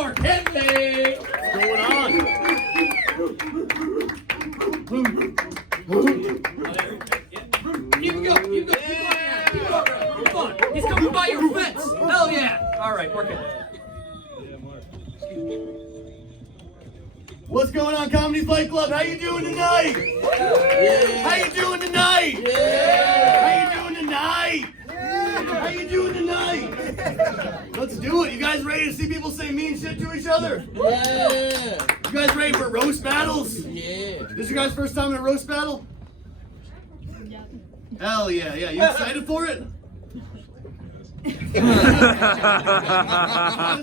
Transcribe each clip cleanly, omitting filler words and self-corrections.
York, Henely. What's going on? Keep it going, keep it going. Keep on. He's coming by your fence. Hell yeah. All right, work it. What's going on, Comedy Fight Club? How you doing tonight? Yeah. How you doing tonight? Yeah. How you doing tonight? How you doing tonight? Let's do it. You guys ready to see people say mean shit to each other? Yeah. You guys ready for roast battles? Yeah. This is your guys' first time in a roast battle? Hell yeah, yeah. You excited for it? Honestly,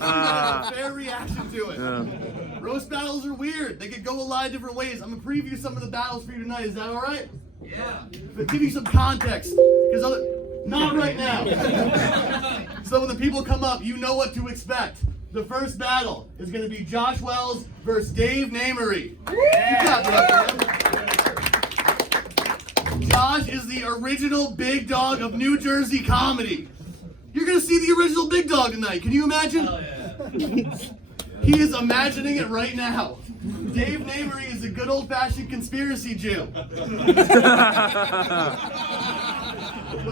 a fair reaction to it. Yeah. Roast battles are weird. They could go a lot of different ways. I'm going to preview some of the battles for you tonight. Is that all right? Yeah. But give you some context. Because not right now. So when the people come up, you know what to expect. The first battle is going to be Josh Wells versus Dave Namery. Josh is the original big dog of New Jersey comedy. You're going to see the original big dog tonight. Can you imagine? Hell yeah. He is imagining it right now. Dave Namery is a good old-fashioned conspiracy Jew. What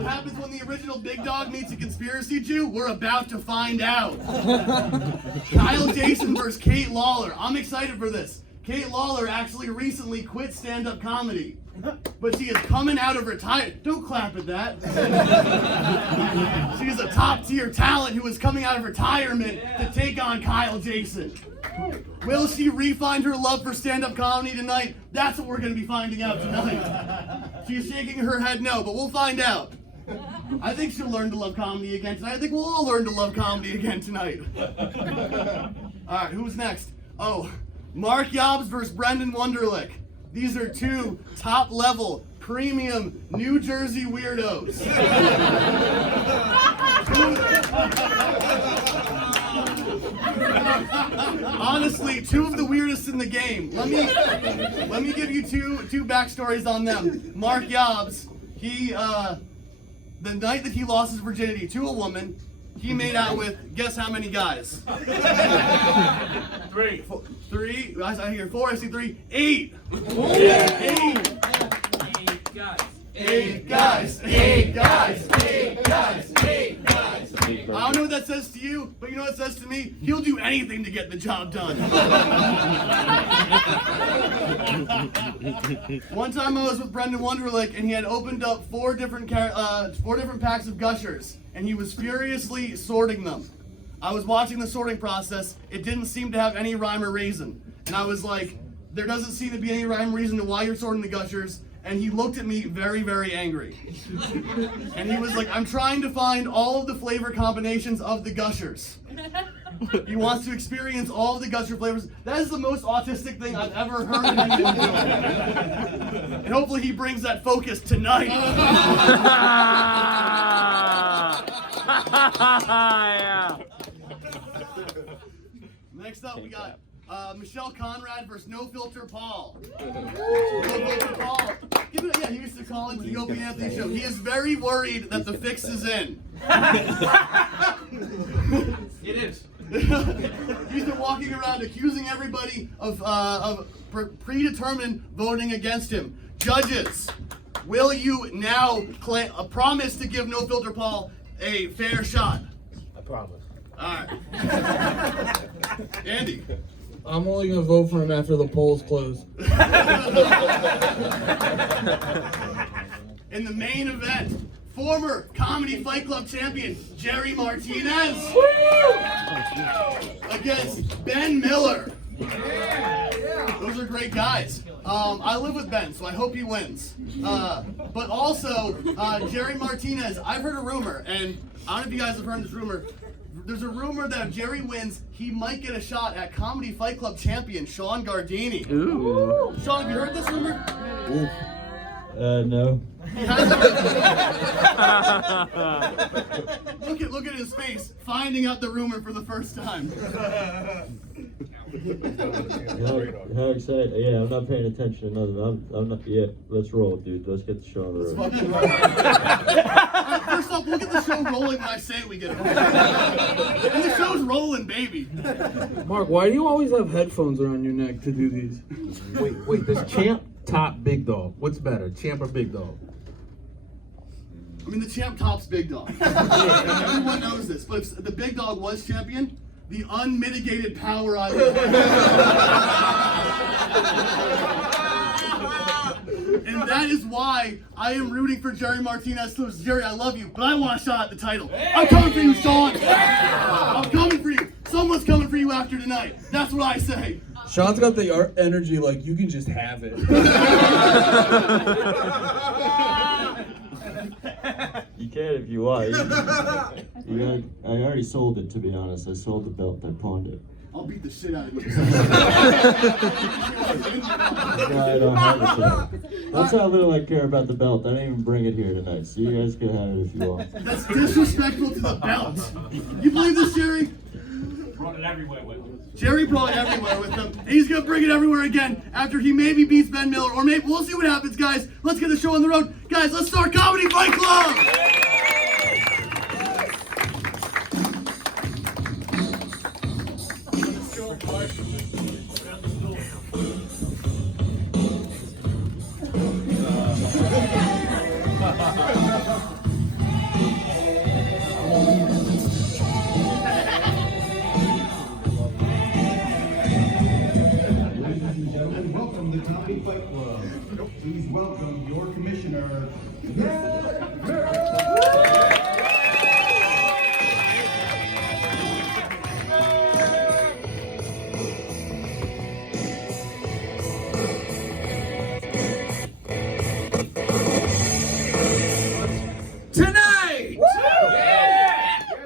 happens when the original big dog meets a conspiracy Jew? We're about to find out. Kyle Jason versus Kate Lawlor. I'm excited for this. Kate Lawlor actually recently quit stand-up comedy. But she is coming out of retirement. Don't clap at that. She is a top-tier talent who is coming out of retirement to take on Kyle Jason. Will she re-find her love for stand-up comedy tonight? That's what we're going to be finding out tonight. She's shaking her head no, but we'll find out. I think she'll learn to love comedy again tonight. I think we'll all learn to love comedy again tonight. All right, who's next? Oh, Mark Yobs versus Brendan Wunderlich. These are two top-level, premium New Jersey weirdos. Honestly, two of the weirdest in the game. Let me give you two backstories on them. Mark Yobs, he the night that he lost his virginity to a woman, he made out with, guess how many guys? Three. I hear four, I see three. 8. Yeah. 8. 8 guys. 8 guys. 8 guys. 8 guys. 8 guys. I don't know what that says to you, but you know what it says to me? He'll do anything to get the job done. One time I was with Brendan Wunderlich, and he had opened up 4 different packs of Gushers, and he was furiously sorting them. I was watching the sorting process. It didn't seem to have any rhyme or reason. And I was like, there doesn't seem to be any rhyme or reason to why you're sorting the Gushers. And he looked at me very, very angry. And he was like, I'm trying to find all of the flavor combinations of the Gushers. He wants to experience all of the Gusher flavors. That is the most autistic thing I've ever heard anyone do. And hopefully he brings that focus tonight. Yeah. Next up, we got Michele Conrad versus No Filter Paul. No Filter Paul. Yeah, he used to call into the Opie Anthony show. He is very worried that the fix is in. It is. He's been walking around accusing everybody of predetermined voting against him. Judges, will you now promise to give No Filter Paul a fair shot? I promise. All right. Andy. I'm only going to vote for him after the polls close. In the main event, former Comedy Fight Club champion Jerry Martinez against Ben Miller. Those are great guys. I live with Ben, so I hope he wins. But also, Jerry Martinez, I've heard a rumor, and I don't know if you guys have heard this rumor. There's a rumor that if Jerry wins, he might get a shot at Comedy Fight Club champion Shawn Gardini. Ooh. Shawn, have you heard this rumor? No. Look at his face, finding out the rumor for the first time. How excited? Yeah, I'm not paying attention to nothing. I'm not. Yeah, let's roll, dude. Let's get the show on the road. First off, we'll get the show rolling when I say we get it. And the show's rolling, baby. Mark, why do you always have headphones around your neck to do these? Wait, does Champ top Big Dog? What's better, Champ or Big Dog? I mean, the champ tops Big Dog. Everyone knows this, but if the Big Dog was champion, the unmitigated power I would have. And that is why I am rooting for Jerry Martinez to lose. Jerry, I love you, but I want a shot at the title. I'm coming for you, Shawn. I'm coming for you. Someone's coming for you after tonight. That's what I say. Shawn's got the energy like you can just have it. You can if you want. I already sold it, to be honest. I sold the belt. I pawned it. I'll beat the shit out of you. No, I don't have it today. That's how little I care about the belt. I didn't even bring it here tonight, so you guys can have it if you want. That's disrespectful to the belt. You believe this, Jerry? Brought it everywhere with him. Jerry brought it everywhere with him, and he's gonna bring it everywhere again after he maybe beats Ben Miller, or maybe we'll see what happens, guys. Let's get the show on the road, guys. Let's start Comedy Fight Club. Welcome to Comedy Fight Club. Please welcome your commissioner, Tonight!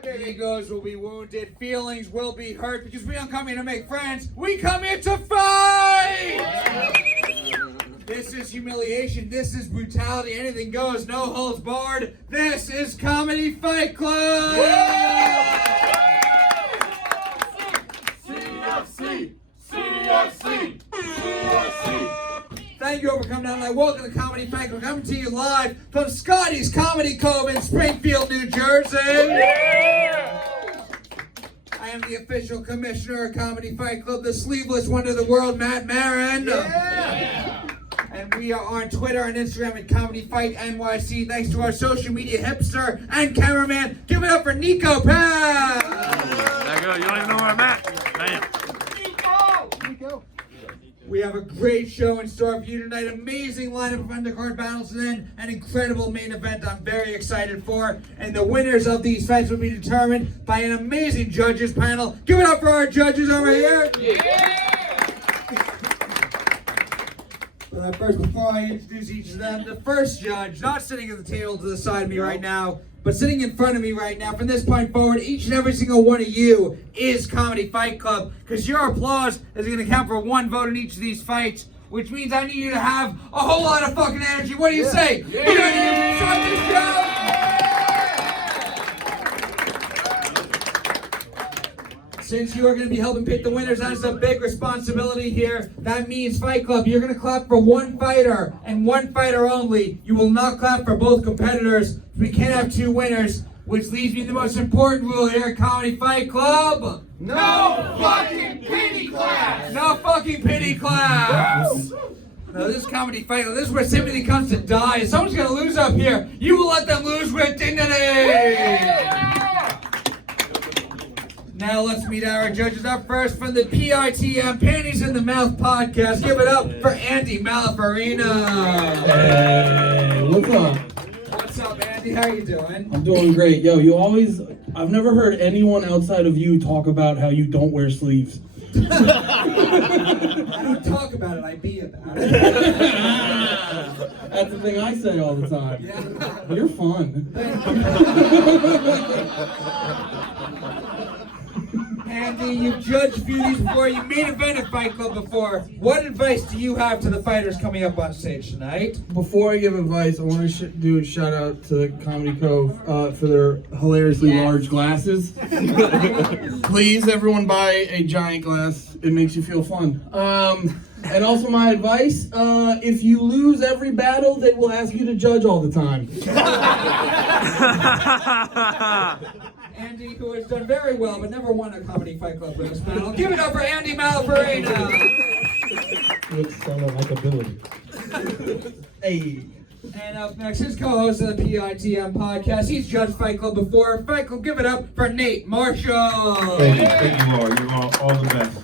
Your egos will be wounded, feelings will be hurt, because we don't come here to make friends, we come here to fight! This is humiliation, this is brutality, anything goes, no holds barred. This is Comedy Fight Club! CFC, CFC, CFC. Thank you all for coming down tonight. Welcome to Comedy Fight Club. Coming to you live from Scotty's Comedy Cove in Springfield, New Jersey. I am the official commissioner of Comedy Fight Club, the sleeveless wonder of the world, Maran. And we are on Twitter and Instagram at Comedy Fight NYC. Thanks to our social media hipster and cameraman. Give it up for Niko Paz. There you go. You don't even know where I'm at. Damn. Niko. We have a great show in store for you tonight. Amazing lineup of undercard battles and then an incredible main event I'm very excited for. And the winners of these fights will be determined by an amazing judges panel. Give it up for our judges over here. But first, before I introduce each of them, the first judge, not sitting at the table to the side of me right now, but sitting in front of me right now, from this point forward, each and every single one of you is Comedy Fight Club, because your applause is going to count for one vote in each of these fights, which means I need you to have a whole lot of fucking energy. What do you say? You ready to start this show? Since you are going to be helping pick the winners, that is a big responsibility here. That means Fight Club, you're going to clap for one fighter and one fighter only. You will not clap for both competitors. We can't have two winners, which leaves me the most important rule here at Comedy Fight Club. No fucking pity claps! No fucking pity claps! Now this is Comedy Fight Club. This is where sympathy comes to die. If someone's going to lose up here, you will let them lose with dignity! Now let's meet our judges. Up first from the PITM Panties in the Mouth podcast. Give it up for Andy Malafarina. Hey, what's up? What's up, Andy? How you doing? I'm doing great. Yo, I've never heard anyone outside of you talk about how you don't wear sleeves. I don't talk about it, I be about it. That's the thing I say all the time. Yeah. You're fun. Andy, Andy, you've judged a few of these before. You main evented Fight Club before. What advice do you have to the fighters coming up on stage tonight? Before I give advice, I want to do a shout out to the Comedy Cove for their hilariously large glasses. Please, everyone buy a giant glass. It makes you feel fun. And also my advice, if you lose every battle, they will ask you to judge all the time. Andy, who has done very well but never won a Comedy Fight Club roast battle. Give it up for Andy Malafarina. Looks like ability. Hey. And up next, his co-host of the PITM podcast. He's judged Fight Club before. Fight Club, give it up for Nate Marshall. Thank you, Laura. You're all the best.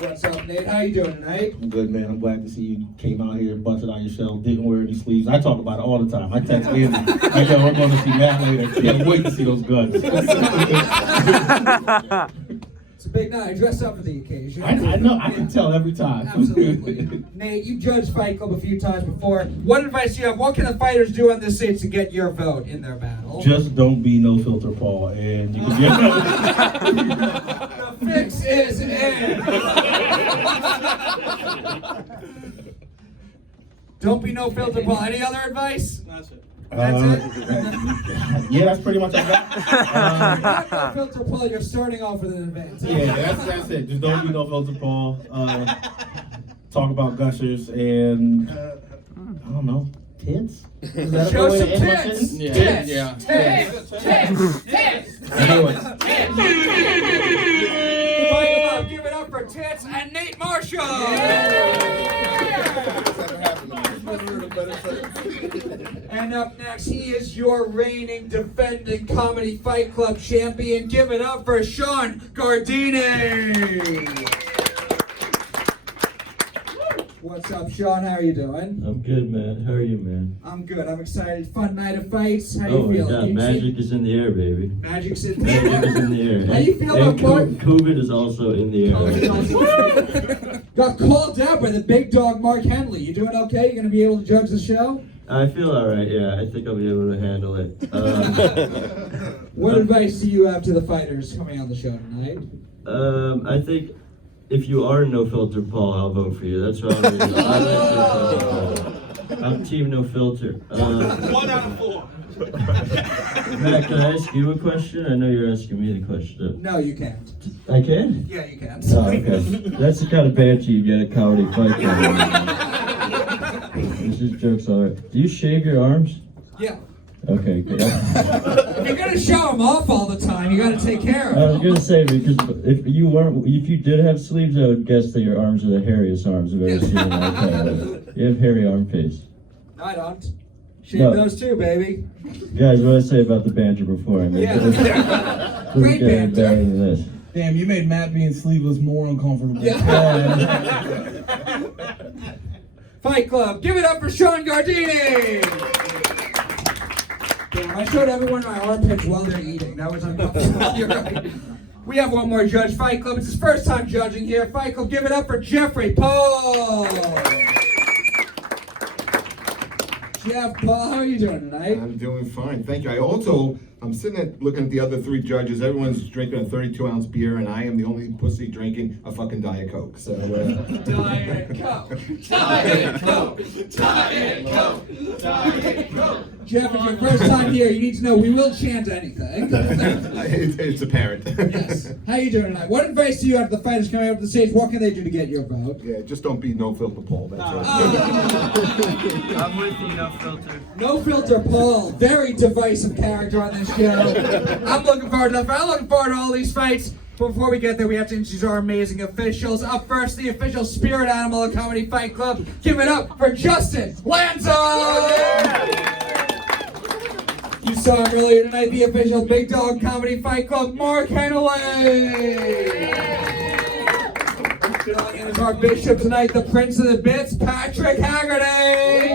What's up, Nate? How you doing tonight? I'm good, man. I'm glad to see you came out here, busted out your shell, didn't wear any sleeves. I talk about it all the time. I text Andy. I go, we're going to see Matt later. Can't wait to see those guns. It's a big night. I dressed up for the occasion. I know. I can tell every time. Absolutely. Nate, you judged Fight Club a few times before. What advice do you have? What can the fighters do on this stage to get your vote in their battle? Just don't be no filter, Paul, and you can get. The fix is in. Don't be no filter, Paul. Any other advice? That's it. That's it? Yeah, that's pretty much what I got. No filter, Paul. You're starting off with an advance. Yeah, that's it. Just don't be no filter, Paul. Talk about gushers and I don't know, tits. Is that a Show good way some to end my tits. sentence? Yeah. Tits. Yeah. Tits. I knew it. Give it up for Tits and Nate Marshall. And up next, he is your reigning, defending Comedy Fight Club champion. Give it up for Shawn Gardini. What's up, Shawn? How are you doing? I'm good, man. How are you, man? I'm good. I'm excited. Fun night of fights. How Oh you my feeling? God, magic is in the air, baby. Magic's in Magic is there. in the air. How you feel And about Mark? COVID is also in the air. Got called out by the big dog Mark Henely. You doing okay? You gonna be able to judge the show? I feel all right. Yeah, I think I'll be able to handle it. What advice do you have to the fighters coming on the show tonight? I think if you are no filter, Paul, I'll vote for you. That's what I'm doing. I'm team no filter. 1 out of 4. Matt, can I ask you a question? I know you're asking me the question. No, you can't. I can? Yeah, you can. Oh, okay. That's the kind of banter you get at Comedy Fight Club. This is jokes all right. Do you shave your arms? Yeah. Okay, good. If you're gonna show them off all the time, you gotta take care I of was them. gonna say, because if you did have sleeves, I would guess that your arms are the hairiest arms I've ever seen in my life. You have hairy armpits. No, I don't. Shave No. those too, baby. Guys, what did I say about the banter before? I mean, Yeah. doesn't Great get any banter. better than this. Damn, you made Matt being sleeveless more uncomfortable. Yeah. Fight Club, give it up for Shawn Gardini! Damn, I showed everyone my armpits while they're eating. That was uncomfortable. You're right. We have one more judge, Fight Club. It's his first time judging here. Fight Club, give it up for Jeffery Paul! Jeff, Paul, how are you doing tonight? I'm doing fine, thank you. I'm sitting looking at the other three judges. Everyone's drinking a 32-ounce beer, and I am the only pussy drinking a fucking Diet Coke. So, Diet Coke, Diet Coke, Diet Coke, Diet Coke. Jeff, it's your first time here. You need to know we will chant anything. it's apparent. Yes. How you doing tonight? What advice do you have to the fighters coming up to the stage? What can they do to get your vote? Yeah, just don't be no filter Paul. That's it. I'm with you, no filter. No filter Paul. Very divisive character on this show. I'm looking forward to all these fights. Before we get there, we have to introduce our amazing officials. Up first, the official spirit animal of Comedy Fight Club. Give it up for Justin Lanza! You saw him earlier tonight, the official Big Dog Comedy Fight Club, Mark Henely! Filling in as our bishop tonight, the Prince of the Bits, Patrick Haggerty!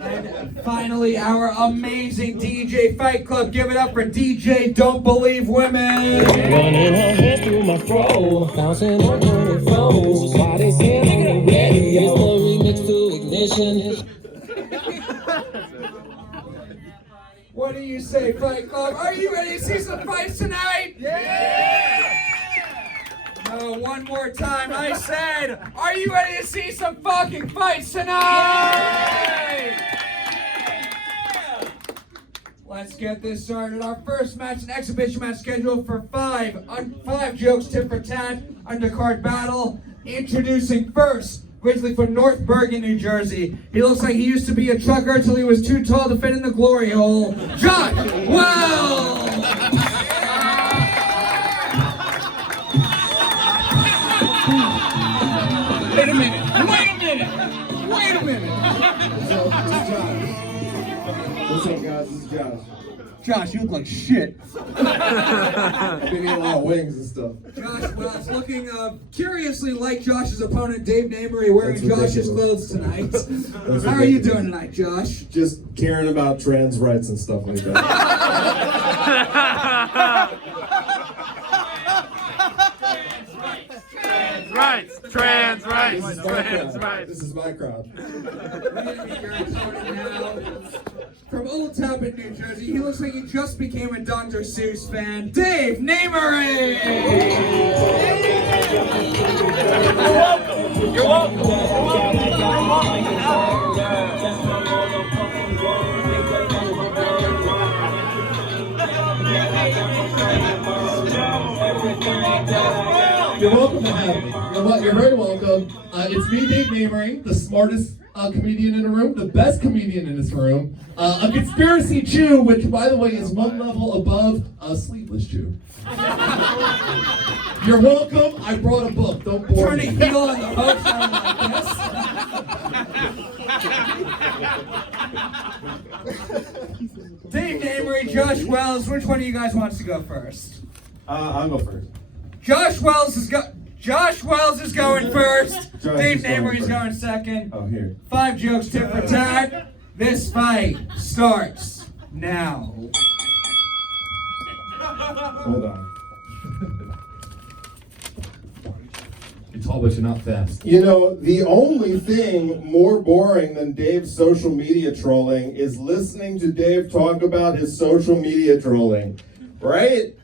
And finally, our amazing DJ Fight Club. Give it up for DJ Don't Believe Women! Running her hands through my fro, bouncing on her phones. Body scan on the radio. It's the remix to Ignition. What do you say, Fight Club? Are you ready to see some fights tonight? Yeah! No, one more time. I said, are you ready to see some fucking fights tonight? Let's get this started. Our first match, an exhibition match scheduled for five jokes tit for tat undercard battle. Introducing first, originally from North Bergen, New Jersey. He looks like he used to be a trucker until he was too tall to fit in the glory hole. Josh Wells! Wait a minute. What's up, guys? This is Josh. Josh, you look like shit. I've been eating a lot of wings and stuff. Josh Wells looking curiously like Josh's opponent, Dave Namery, wearing Josh's clothes tonight. How are you doing tonight, Josh? Just caring about trans rights and stuff like that. Trans rights. This is my crowd. From Old Town in New Jersey, he looks like he just became a Dr. Seuss fan, Dave Namery! You're welcome. You're welcome to have me. You're very welcome. It's me, Dave Namery, the smartest comedian in the room, the best comedian in this room, a conspiracy Jew, which, by the way, is one level above a sleepless Jew. You're welcome. I brought a book. Don't bore me. Turning heel on the host like this. Dave Namery, Josh Wells, which one of you guys wants to go first? I'll go first. Josh Wells is going first. Josh Dave is going Namery is first. going second. Oh, here. Five jokes tit for tat. This fight starts now. Hold on. You're tall, but you're not fast. You know, the only thing more boring than Dave's social media trolling is listening to Dave talk about his social media trolling. Right?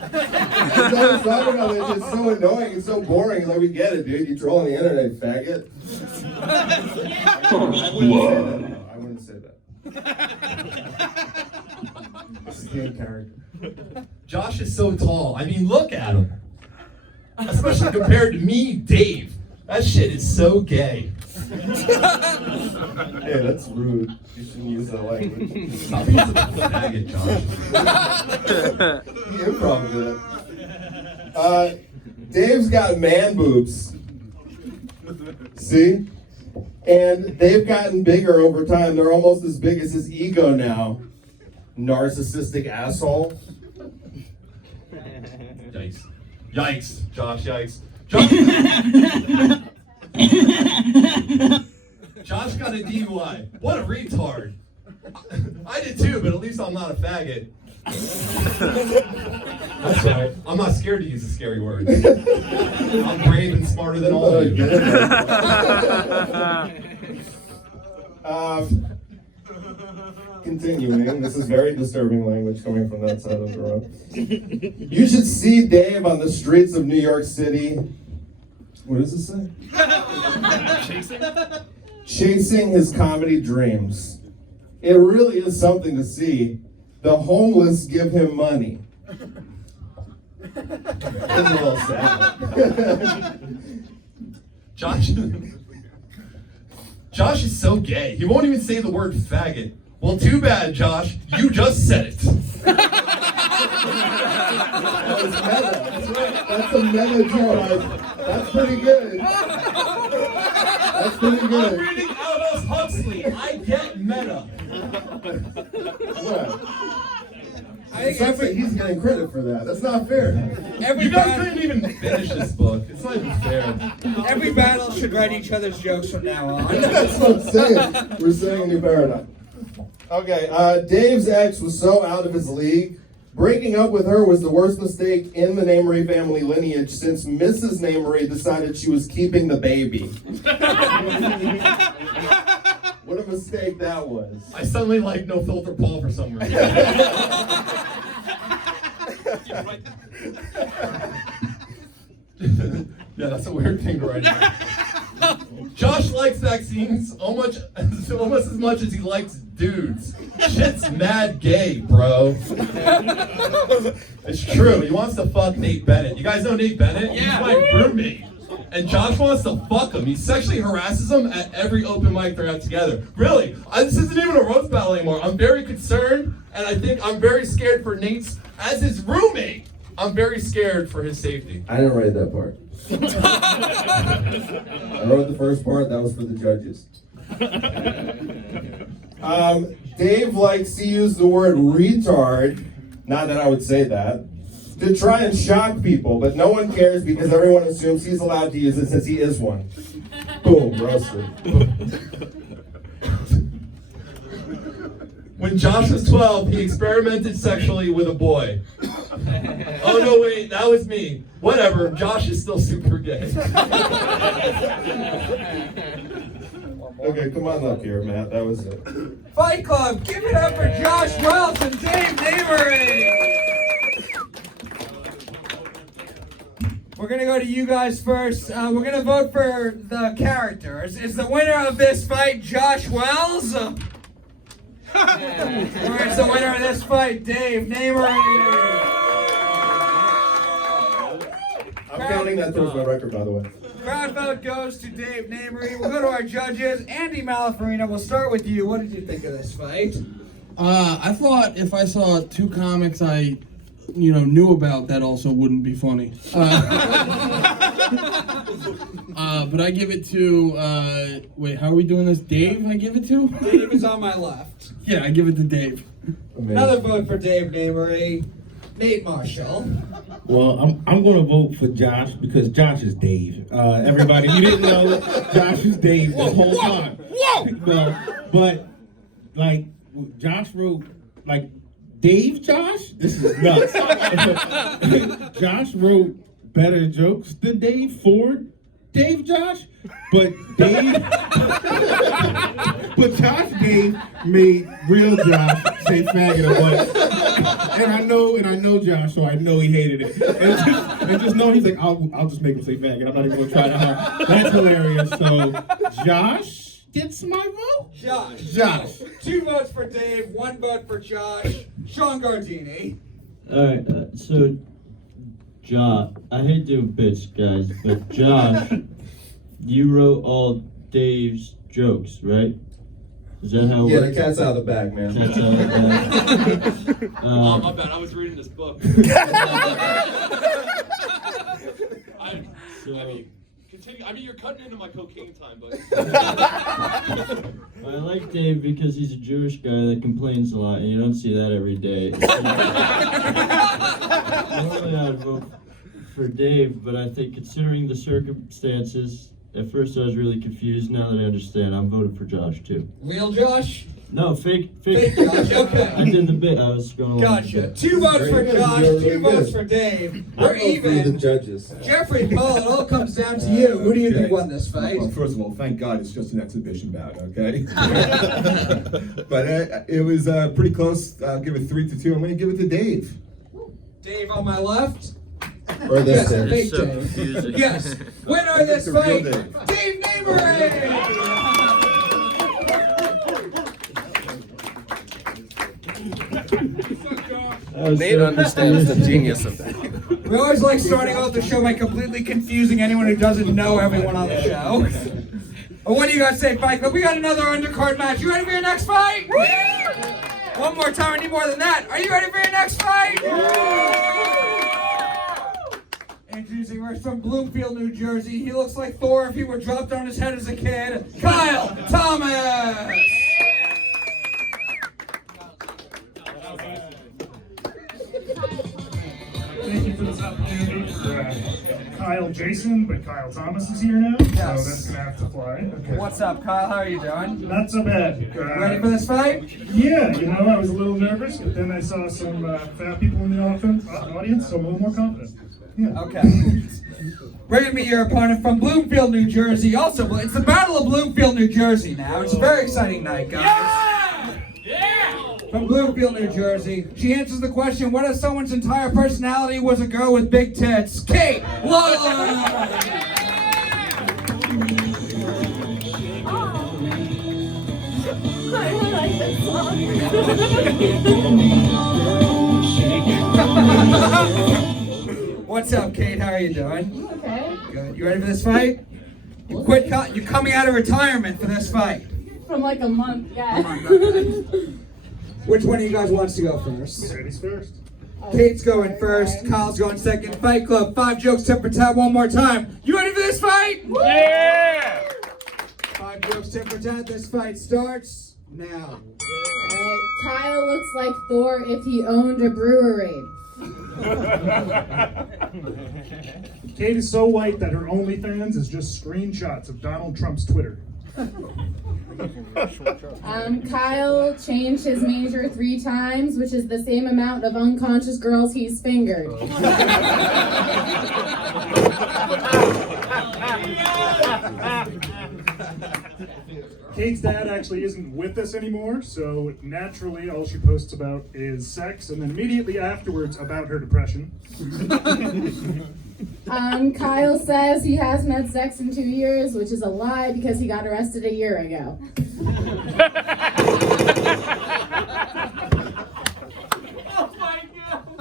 He's always talking about it. It's just so annoying and so boring. Like, we get it, dude. You troll on the internet, faggot. I wouldn't say that. This is the character. Josh is so tall. I mean, look at him. Especially compared to me, Dave. That shit is so gay. Hey, that's rude. You shouldn't use that language. Stop using that faggot, Josh. He improv that. Dave's got man boobs. See? And they've gotten bigger over time. They're almost as big as his ego now. Narcissistic asshole. Yikes. Yikes, Josh, yikes. Josh, Josh got a DUI. What a retard. I did too, but at least I'm not a faggot. That's right. I'm not scared to use a scary word. I'm brave and smarter than all of you. Continuing, this is very disturbing language coming from that side of the road. You should see Dave on the streets of New York City. What does it say? Chasing his comedy dreams. It really is something to see. The homeless give him money. It's a little sad. Josh is so gay. He won't even say the word faggot. Well, too bad, Josh. You just said it. That was meta. That's right. That's a meta joke. That's pretty good. That's pretty I'm good. reading Aldous Huxley. I get meta. What? I think It's not fair. He's getting credit for that. That's not fair. You guys couldn't even finish this book. It's not even fair. Every battle should write each other's jokes from now on. That's what I'm saying. We're setting a new paradigm. Okay, Dave's ex was so out of his league. Breaking up with her was the worst mistake in the Namery family lineage since Mrs. Namery decided she was keeping the baby. What a mistake that was. I suddenly like No Filter Paul for some reason. Yeah, that's a weird thing to write down. Josh likes vaccines almost as much as he likes dudes. Shit's mad gay, bro. It's true. He wants to fuck Nate Bennett. You guys know Nate Bennett? Yeah. He's my roommate. And Josh wants to fuck him. He sexually harasses him at every open mic they're at together. Really, this isn't even a roast battle anymore. I'm very concerned, and I think I'm very scared for Nate's, as his roommate, I'm very scared for his safety. I didn't write that part. I wrote the first part, that was for the judges. Dave likes to use the word retard, not that I would say that, to try and shock people, but no one cares because everyone assumes he's allowed to use it since he is one. Boom, roasted. When Josh was 12, he experimented sexually with a boy. Oh no, wait, that was me. Whatever, Josh is still super gay. Okay, come on up here, Matt. That was it. Fight Club, give it up for Josh Wells and Dave Namery. We're gonna go to you guys first. We're gonna vote for the characters. Is the winner of this fight Josh Wells? Or is the winner of this fight Dave Namery? I'm counting that towards my record, by the way. Crowd vote goes to Dave Namery. We'll go to our judges. Andy Malafarina, we'll start with you. What did you think of this fight? I thought if I saw two comics I, knew about, that also wouldn't be funny. But I give it to, wait, how are we doing this? Dave, I give it to? Dave is on my left. Yeah, I give it to Dave. Amazing. Another vote for Dave Namery. Nate Marshall. Well, I'm going to vote for Josh because Josh is Dave. Everybody, you didn't know Josh is Dave this whole time. Whoa! But like, Josh wrote like Dave Josh. This is nuts. Josh wrote better jokes than Dave for Dave Josh, but Josh Dave made real Josh say faggot a bunch. And I know Josh, so I know he hated it. And just know he's like, I'll just make him say faggot. I'm not even gonna try to hard. That's hilarious. So Josh gets my vote. Josh. 2 votes for Dave, 1 vote for Josh. Shawn Gardini. Alright, so Josh, I hate doing bits, guys, but Josh, you wrote all Dave's jokes, right? Is that how it Yeah, works? the cat's out of the bag, man. Cat's out of the bag. My bad, I was reading this book. Continue. I mean, you're cutting into my cocaine time, but. I like Dave because he's a Jewish guy that complains a lot, and you don't see that every day. Normally I'd vote for Dave, but I think considering the circumstances, at first I was really confused. Now that I understand, I'm voting for Josh too. Real Josh? No, fake Fake Josh, okay. I did the bit. I was going along. Gotcha. 2 votes for Josh, 2 votes for Dave. We're The even. judges. Jeffrey, Paul, it all comes down to you. Who do you think won this fight? Well, first of all, thank God it's just an exhibition bout, okay? But it was pretty close. I'll give it 3-2. I'm going to give it to Dave. Dave on my left. Or this Yes, Dave. fake so Dave. confusing. Yes. Winner of this The real fight, Dave. Dave Namery. Nate understands the genius of that. We always like starting off the show by completely confusing anyone who doesn't know everyone on the show. But what do you guys say, Fight Club? We got another undercard match. You ready for your next fight? One more time, I need more than that. Are you ready for your next fight? Introducing first from Bloomfield, New Jersey. He looks like Thor if he were dropped on his head as a kid. Kyle Thomas! Thank you for this opportunity for Kyle Jason, but Kyle Thomas is here now, so that's gonna have to fly. Okay. What's up, Kyle? How are you doing? Not so bad. Ready for this fight? Yeah, I was a little nervous, but then I saw some fat people in the audience, so I'm a little more confident. Okay. Bringing me your opponent from Bloomfield, New Jersey. Also, it's the Battle of Bloomfield, New Jersey now. It's a very exciting night, guys. Yeah! From Bloomfield, New Jersey. She answers the question, what if someone's entire personality was a girl with big tits? Kate Lawlor! What's up, Kate? How are you doing? Okay. Good. You ready for this fight? You're coming out of retirement for this fight. From like a month, yeah. Which one of you guys wants to go first? Ladies first. Kate's going first. Kyle's going second. Fight Club. 5 jokes, tip for tat one more time. You ready for this fight? Yeah! 5 jokes, tip for tat. This fight starts now. Alright, Kyle looks like Thor if he owned a brewery. Kate is so white that her OnlyFans is just screenshots of Donald Trump's Twitter. Kyle changed his major 3 times, which is the same amount of unconscious girls he's fingered. Kate's dad actually isn't with us anymore, so naturally all she posts about is sex, and then immediately afterwards about her depression. Kyle says he hasn't had sex in 2 years, which is a lie because he got arrested a year ago.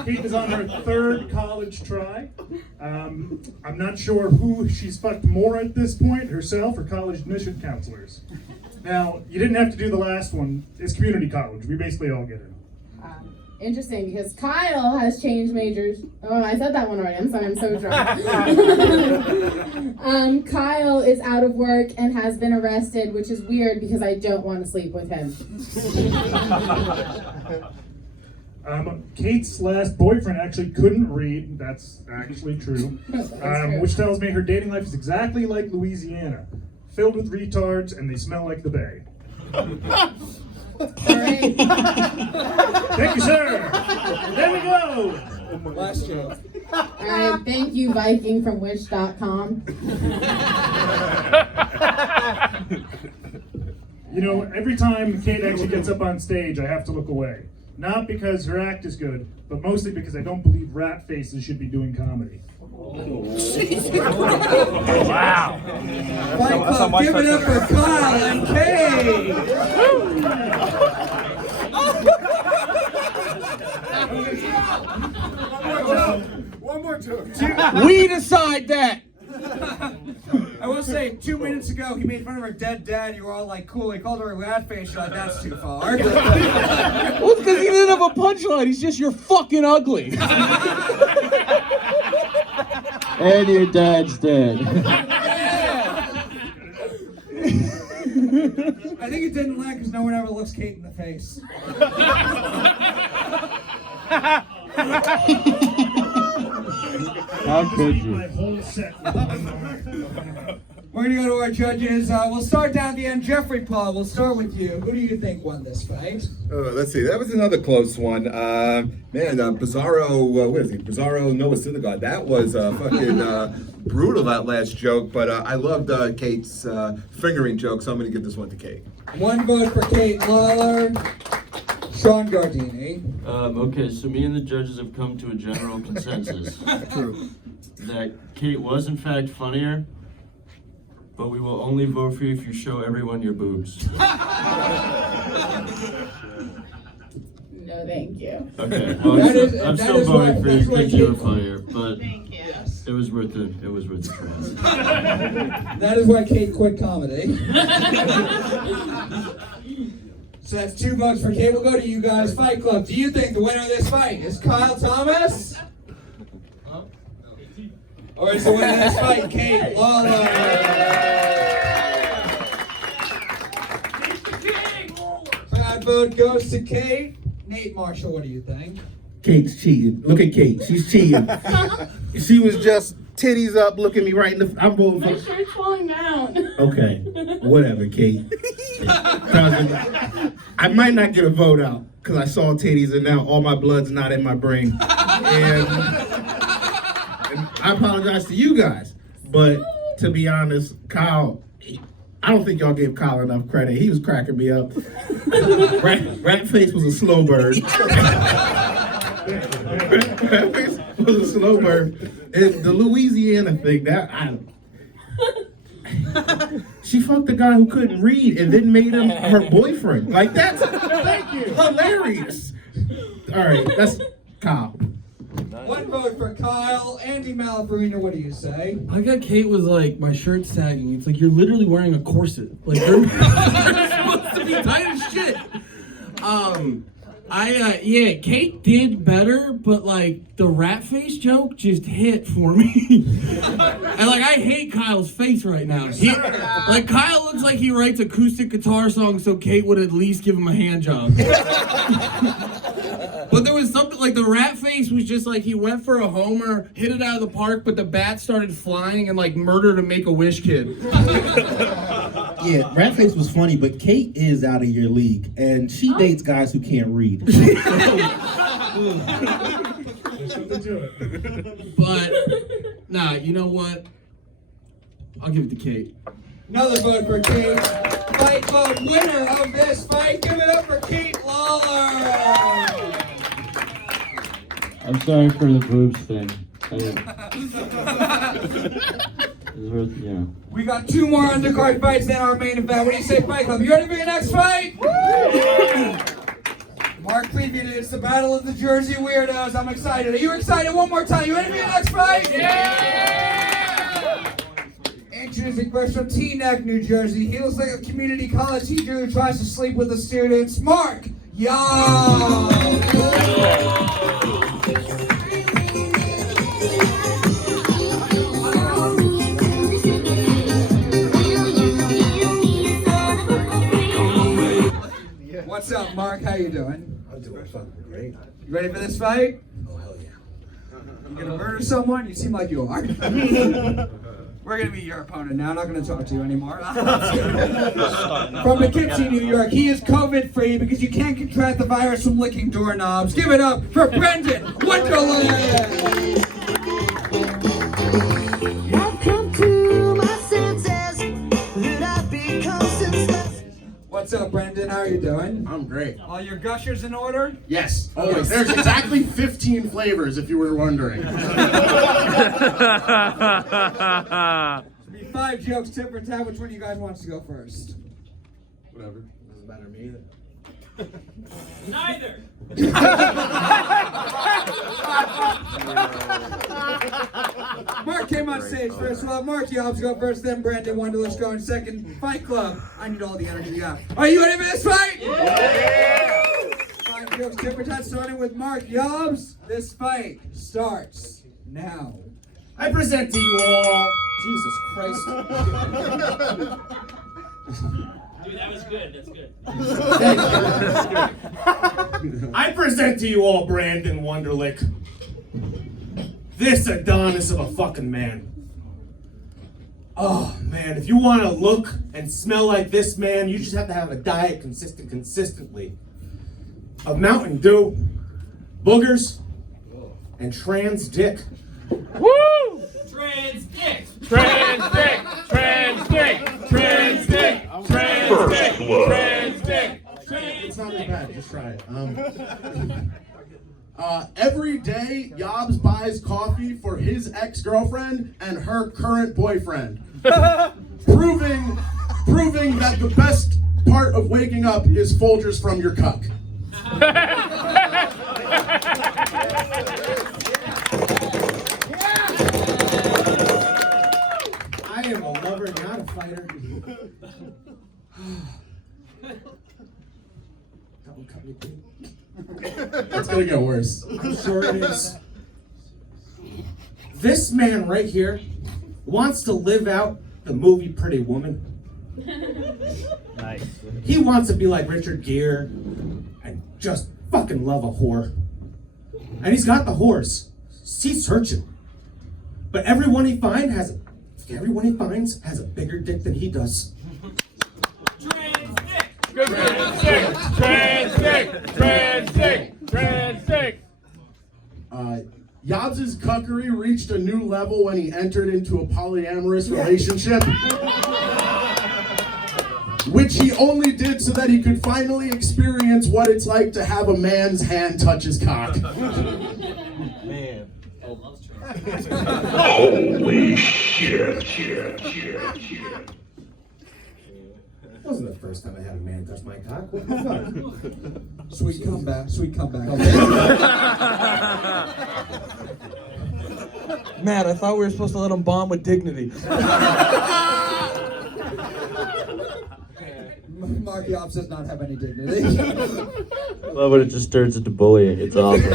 Kate is on her 3rd college try. I'm not sure who she's fucked more at this point, herself or college admission counselors. Now, you didn't have to do the last one. It's community college. We basically all get it. Interesting, because Kyle has changed majors. Oh, I said that one already. I'm sorry, I'm so drunk. Kyle is out of work and has been arrested, which is weird because I don't want to sleep with him. Kate's last boyfriend actually couldn't read. That's actually true. Which tells me her dating life is exactly like Louisiana, filled with retards, and they smell like the bay. Alright. Thank you, sir. There we go. Last joke. Alright, thank you, Viking from Wish.com. You know, every time Kate actually gets up on stage, I have to look away. Not because her act is good, but mostly because I don't believe rat faces should be doing comedy. Wow. Fight Club, give it up for Kyle and Kate! One more joke. We decide that. I will say, 2 minutes ago, he made fun of her dead dad. You were all like, cool. He called her a rat face. You're like, that's too far. Well, it's because he didn't have a punchline. He's just, you're fucking ugly. And your dad's dead. I think it didn't land because no one ever looks Kate in the face. How could you? My whole set with one line. We're going to go to our judges. We'll start down at the end. Jeffrey, Paul, we'll start with you. Who do you think won this fight? Let's see. That was another close one. Bizarro, what is he? Bizarro Noah Syndergaard. That was fucking brutal, that last joke. But I loved Kate's fingering joke, so I'm going to give this one to Kate. 1 vote for Kate Lawlor. Shawn Gardini. Okay, so me and the judges have come to a general consensus. True. That Kate was in fact funnier, but we will only vote for you if you show everyone your boobs. No, thank you. Okay, well, I'm still voting for you because you were funnier, but it was worth it. It was worth the try. That is why Kate quit comedy. So that's 2 votes for Kate. We'll go to you guys. Fight Club. Do you think the winner of this fight is Kyle Thomas? Or is the winner of this fight Kate Lawlor? That vote goes to Kate. Nate Marshall, what do you think? Kate's cheating. Look at Kate. She's cheating. She was just titties up, looking me right in the. I'm voting My for. shirt's falling down. Okay, whatever, Kate. I might not get a vote out because I saw titties and now all my blood's not in my brain. And I apologize to you guys. But to be honest, Kyle, I don't think y'all gave Kyle enough credit. He was cracking me up. Ratface was a slow bird. Ratface was a slow bird. And the Louisiana thing, she fucked the guy who couldn't read and then made him her boyfriend. Like, that's hilarious. All right, that's Kyle. One vote for Kyle. Andy Malafarina, what do you say? I got Kate was like, my shirt's sagging. It's like, you're literally wearing a corset. Like, they're supposed to be tight as shit. Yeah, Kate did better, but like, the rat face joke just hit for me. And like, I hate Kyle's face right now. Like, Kyle looks like he writes acoustic guitar songs so Kate would at least give him a hand job. But there was something, like the rat face was just like he went for a homer, hit it out of the park, but the bat started flying and like murdered a Make-A-Wish kid. Yeah, Ratface was funny, but Kate is out of your league, and she dates guys who can't read. There's something to it. But, nah, you know what? I'll give it to Kate. Another vote for Kate. Fight Club winner of this fight. Give it up for Kate Lawlor. I'm sorry for the boobs thing. Yeah. We got 2 more undercard fights than our main event. What do you say, Fight Club? You ready for your next fight? Mark previewed it. It's the battle of the Jersey Weirdos. I'm excited. Are you excited? One more time. You ready for your next fight? Yeah! Introducing first from Teaneck, New Jersey. He looks like a community college teacher who tries to sleep with the students. Mark Yobs. What's up, Mark? How you doing? I'm doing fucking great. You ready for this fight? Oh, hell yeah. You gonna murder someone? You seem like you are. We're gonna be your opponent now. Not gonna talk to you anymore. From Poughkeepsie, New York, he is COVID-free because you can't contract the virus from licking doorknobs. Give it up for Brendan Wunderlich. I've come to my senses that I've become senseless. What's up, Brendan? How are you doing? I'm great. All your gushers in order? Yes, always. There's exactly 15 flavors, if you were wondering. Should be 5 jokes, tip for tat. Which one of you guys wants to go first? Whatever. Doesn't matter to me. Neither. Mark came on stage first. Well, Mark Yobs go first, then Brendan Wunderlich going second. Fight Club. I need all the energy you got. Are you ready for this fight? Yeah! 5 jokes, tip for tat, starting with Mark Yobs. This fight starts now. I present to you all. Jesus Christ. Dude, that was good. That's good. I present to you all Brandon Wunderlich. This Adonis of a fucking man. Oh, man, if you want to look and smell like this man, you just have to have a diet consistently of Mountain Dew, boogers, and trans dick. Woo! Trans dick! Trans dick! Trans dick! Trans dick! Trans dick! Trans dick! It's not that bad, just try it. Every day, Yobs buys coffee for his ex-girlfriend and her current boyfriend. proving that the best part of waking up is Folgers from your cuck. I am a lover, not a fighter. That one cut me deep. It's gonna get worse. I'm sure it is. This man right here wants to live out the movie Pretty Woman. Nice. He wants to be like Richard Gere and just fucking love a whore. And he's got the whores. He's searching. But everyone he finds has a bigger dick than he does. Trans dick! Trans dick! Trans dick! Trans dick! Trans dick! Yobs' cuckery reached a new level when he entered into a polyamorous relationship, which he only did so that he could finally experience what it's like to have a man's hand touch his cock. Man. Holy shit. It wasn't the first time I had a man touch my cock. What the fuck? Sweet comeback. Matt, I thought we were supposed to let him bomb with dignity. Mark Yobs does not have any dignity. I love when it just turns into bullying. It's awesome.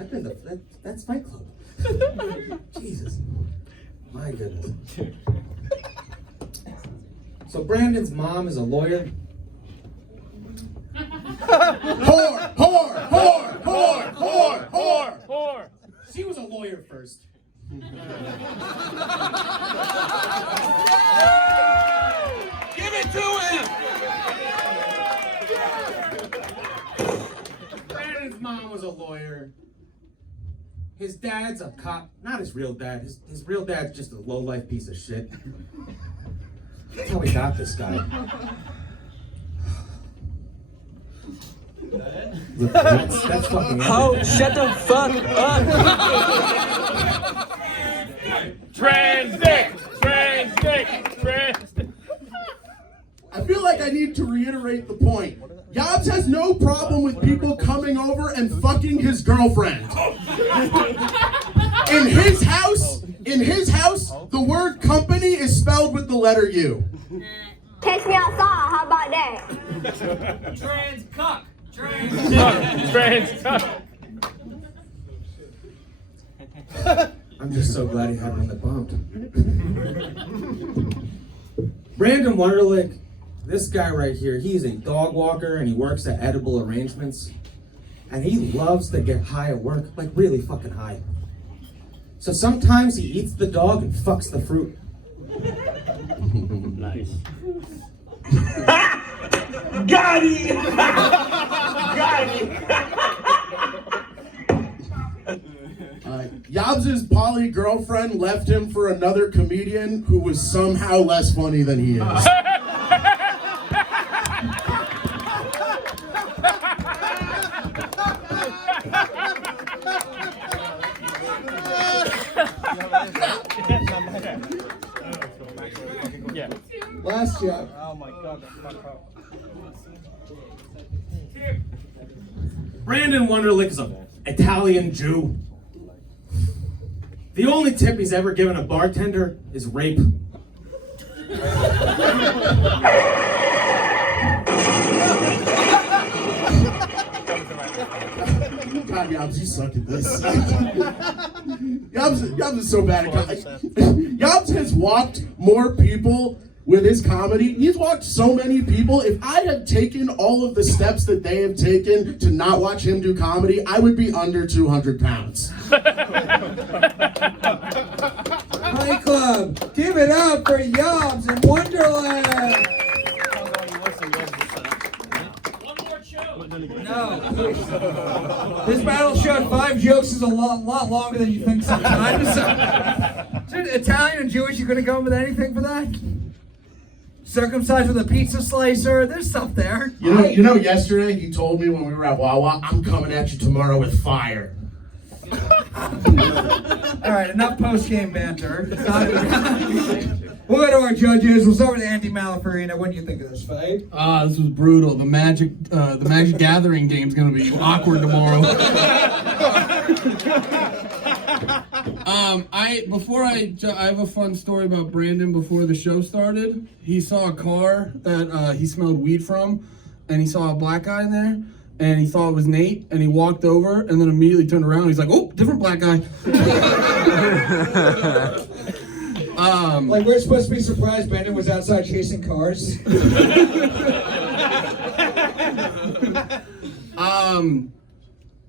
I've been that's Fight Club. Jesus. My goodness. So Brandon's mom is a lawyer? Whore. She was a lawyer first. Give it to him. Brandon's mom was a lawyer. His dad's a cop. Not his real dad. His real dad's just a low-life piece of shit. That's how we got this guy. That's fucking Oh, shut the fuck up! Trans dick. I feel like I need to reiterate the point. Yobs has no problem with people coming over and fucking his girlfriend. In his house, the word company is spelled with the letter U. Catch me outside, how about that? Trans cuck. I'm just so glad he had one that bumped. Brandon Wunderlich, this guy right here, he's a dog walker and he works at Edible Arrangements. And he loves to get high at work, like really fucking high. So sometimes he eats the dog and fucks the fruit. Nice. Got it! Yobs' poly girlfriend left him for another comedian who was somehow less funny than he is. Yeah. Last joke. Oh my god, that's fucked up. Brandon Wunderlich is an Italian Jew. The only tip he's ever given a bartender is rape. God, Yobs, you suck at this. Yobs is so bad at comedy. Yobs has walked more people with his comedy. He's walked so many people. If I had taken all of the steps that they have taken to not watch him do comedy, I would be under 200 pounds. Fight Club, give it up for Yobs and Wunderlich. No. This battle showed 5 jokes is a lot longer than you think sometimes. Dude, Italian and Jewish, you're gonna go with anything for that? Circumcised with a pizza slicer, there's stuff there. You know, yesterday he told me when we were at Wawa, I'm coming at you tomorrow with fire. All right, enough post-game banter. We'll go to our judges. We'll start with Andy Malafarina. What do you think of this fight? This was brutal. The Magic Gathering game's gonna be awkward tomorrow. I have a fun story about Brandon. Before the show started, he saw a car that he smelled weed from, and he saw a black guy in there, and he thought it was Nate, and he walked over, and then immediately turned around. And he's like, "Oh, different black guy." Like we're supposed to be surprised Brandon was outside chasing cars.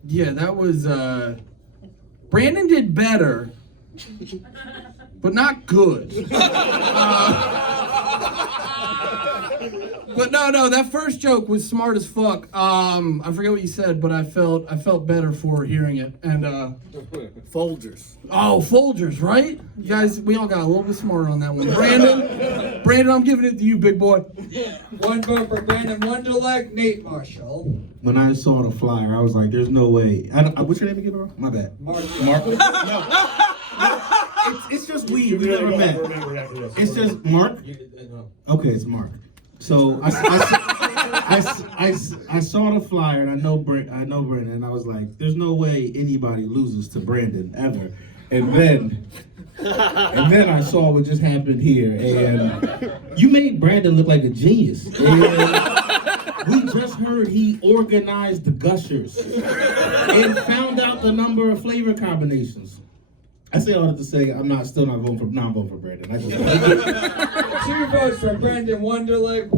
Yeah, that was Brandon did better, but not good. But no, that first joke was smart as fuck. I forget what you said, but I felt better for hearing it. And Folgers. oh, Folgers, right? You guys, we all got a little bit smarter on that one. Brandon, I'm giving it to you, big boy. One vote for Brandon Wunderlich, Nate Marshall. When I saw the flyer, I was like, "There's no way." What's your name again, bro? My bad. Mark. It's just weed. We never met. It's just Mark. Okay, it's Mark. So I saw the flyer and I know Brandon, and I was like, "There's no way anybody loses to Brandon ever." And then I saw what just happened here, and you made Brandon look like a genius. And we just heard he organized the gushers and found out the number of flavor combinations. I say all that to say I'm still not voting for Brandon. I just 2 votes for Brandon Wunderlich,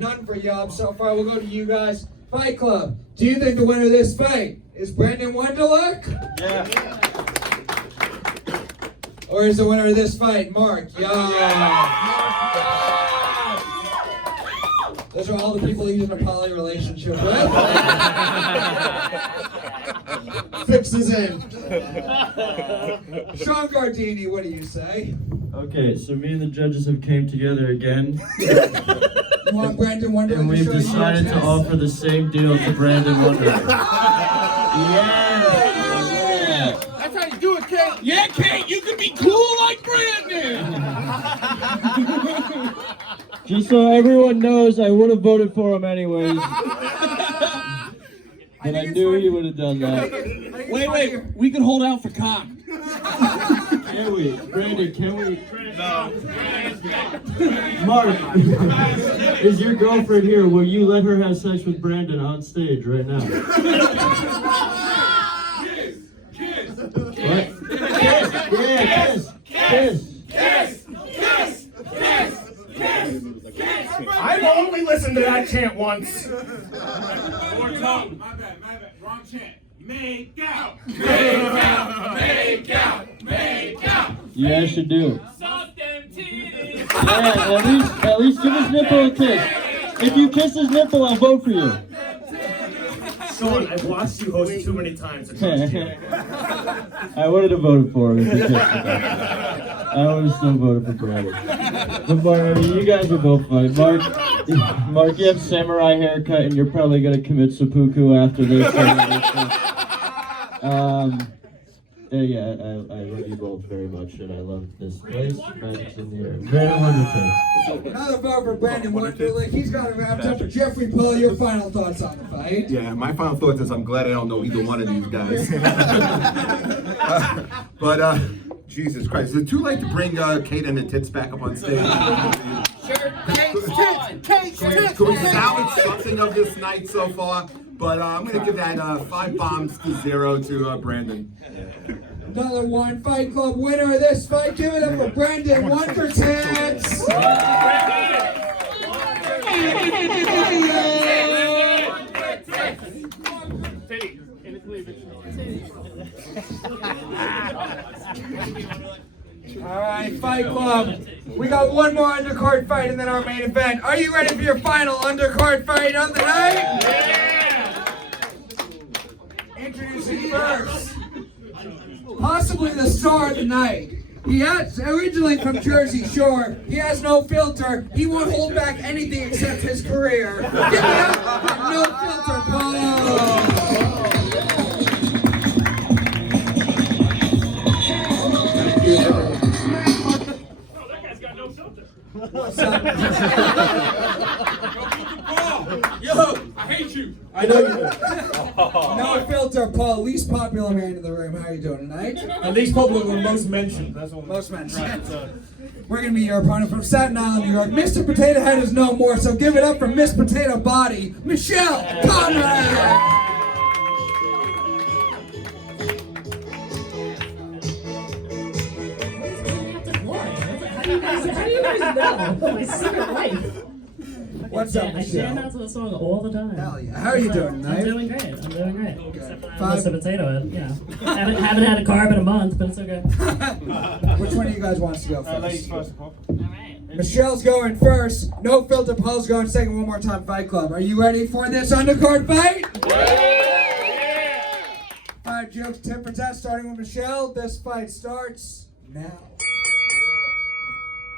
none for Yobs. So far, we'll go to you guys. Fight Club. Do you think the winner of this fight is Brandon Wunderlich? Yeah. Or is the winner of this fight Mark? Those are all the people he's in a poly relationship with. Fix his end. Shawn Gardini, what do you say? Okay, so me and the judges have came together again, You want Brandon Wunderlich and we've to show you decided your to test? offer the same deal to Brandon Wunderlich. That's how you do it, Kate. Yeah, Kate, you can be cool like Brandon. Just so everyone knows, I would have voted for him anyways. And I knew he would have done that. Wait, we can hold out for cock. Can we? Brandon, can we? No. Mark, is your girlfriend here? Will you let her have sex with Brandon on stage right now? Kiss. What? Kiss. Yeah, kiss. I've only listened to that chant once. More tongue. My bad. Wrong chant. Make out. You guys should do it. Suck them titties. Yeah, at least give his nipple a kiss. If you kiss his nipple, I'll vote for you. Shawn, I've watched you host too many times. I trust you. I would have voted for him if he kissed him. I would have still voted for Brandon. But Mark, I mean, you guys are both fine. Mark, you have samurai haircut, and you're probably gonna commit seppuku after this. Yeah, I love you both very much, and I love this place. Magic's in the air. Brandon Wunderlich. Another vote for Brandon Wunderlich. He's got it wrapped up for Jeffrey Paul. Your final thoughts on the fight? Yeah, my final thoughts is I'm glad I don't know either one of these guys. But Jesus Christ, is it too late to bring Kate and the tits back up on stage? Could we salvage something of this night so far? But I'm going to give that 5 bombs to 0 to Brandon. Another one Fight Club winner of this fight. Give it up for Brandon Wunderlich. All right, Fight Club. We got one more undercard fight and then our main event. Are you ready for your final undercard fight of the night? Yeah! Introducing first, possibly the star of the night. He is originally from Jersey Shore. He has no filter. He won't hold back anything except his career. Give it up for No Filter Paul. What's up? Yo, I hate you. I know you do. No Filter Paul, least popular man in the room. How are you doing tonight? At least popular, most mentioned. That's all. Most mentioned. We're going to be your opponent from Staten Island, New York. Mr. Potato Head is no more, so give it up for Miss Potato Body, Michele Conrad. How do you guys know my secret life? What's up, I jam out to the song all the time. Hell yeah. How are you doing tonight? I'm doing great. I'm doing great. Except for I'm Five- a potato head. Yeah. haven't had a carb in a month, but it's okay. Which one of you guys wants to go first? Ladies first, of all. All right. Michelle's going first. No filter. Paul's going second. One more time. Fight Club. Are you ready for this undercard fight? 5 jokes, 10 for 10. Starting with Michele. This fight starts now.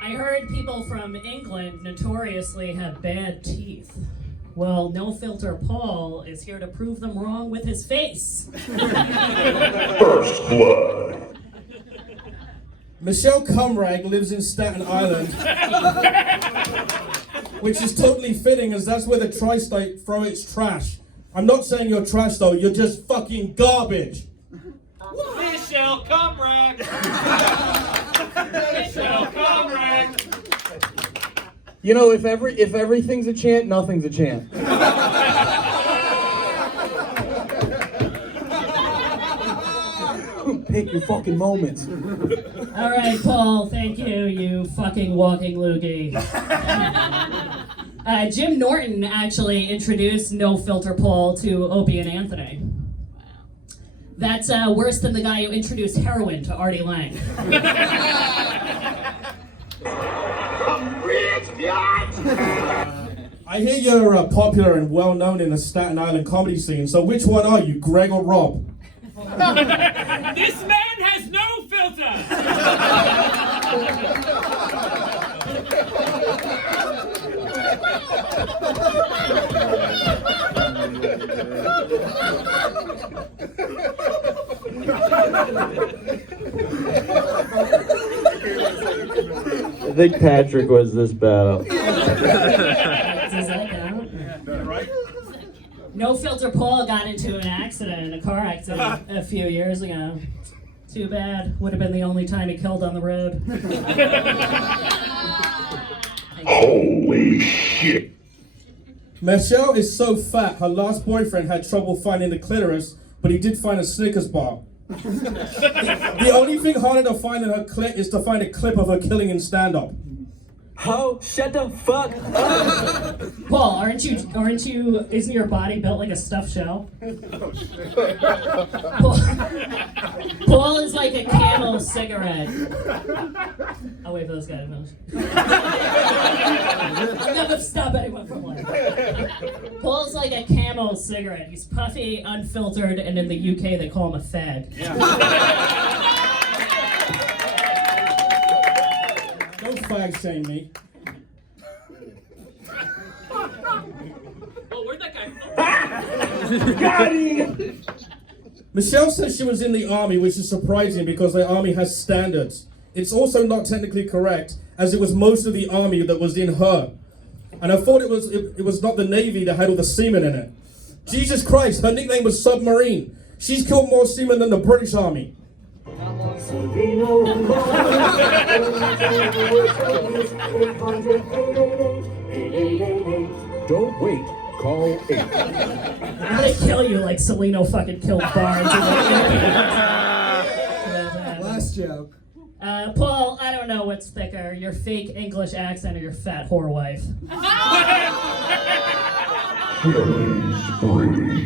I heard people from England notoriously have bad teeth. Well, No Filter Paul is here to prove them wrong with his face. First blood. Michele Conrad lives in Staten Island, which is totally fitting as that's where the tri-state throw its trash. I'm not saying you're trash though, you're just fucking garbage. Michele Conrad. Michele Conrad. You know, if everything's a chant, nothing's a chant. Pick your fucking moments. All right, Paul, thank you, you fucking walking loogie. Jim Norton actually introduced No Filter Paul to Opie and Anthony. That's worse than the guy who introduced heroin to Artie Lang. I hear you're popular and well known in the Staten Island comedy scene, so which one are you, Greg or Rob? This man has no filter. I think Patrick was this battle. Does that count? No Filter Paul got into an accident, a car accident, a few years ago. Too bad. Would have been the only time he killed on the road. Holy shit. Michele is so fat, her last boyfriend had trouble finding the clitoris, but he did find a Snickers bar. The only thing harder to find in her clit is to find a clip of her killing in stand-up. Ho, shut the fuck up! Paul, isn't your body built like a stuffed shell? Paul is like a Camel cigarette. I'll wait for those guys to finish. I'm not gonna stop anyone from laughing. Paul's like a Camel cigarette. He's puffy, unfiltered, and in the UK they call him a fag. Don't fag shame me. Oh, where'd that guy go? Got him! Michele says she was in the army, which is surprising because the army has standards. It's also not technically correct, as it was most of the army that was in her. And I thought it was not the Navy that had all the seamen in it. Jesus Christ, her nickname was Submarine. She's killed more seamen than the British Army. Don't wait. Call 8. I'm gonna kill you like Salino fucking killed Barnes. Last joke. Paul, I don't know what's thicker, your fake English accent or your fat whore wife.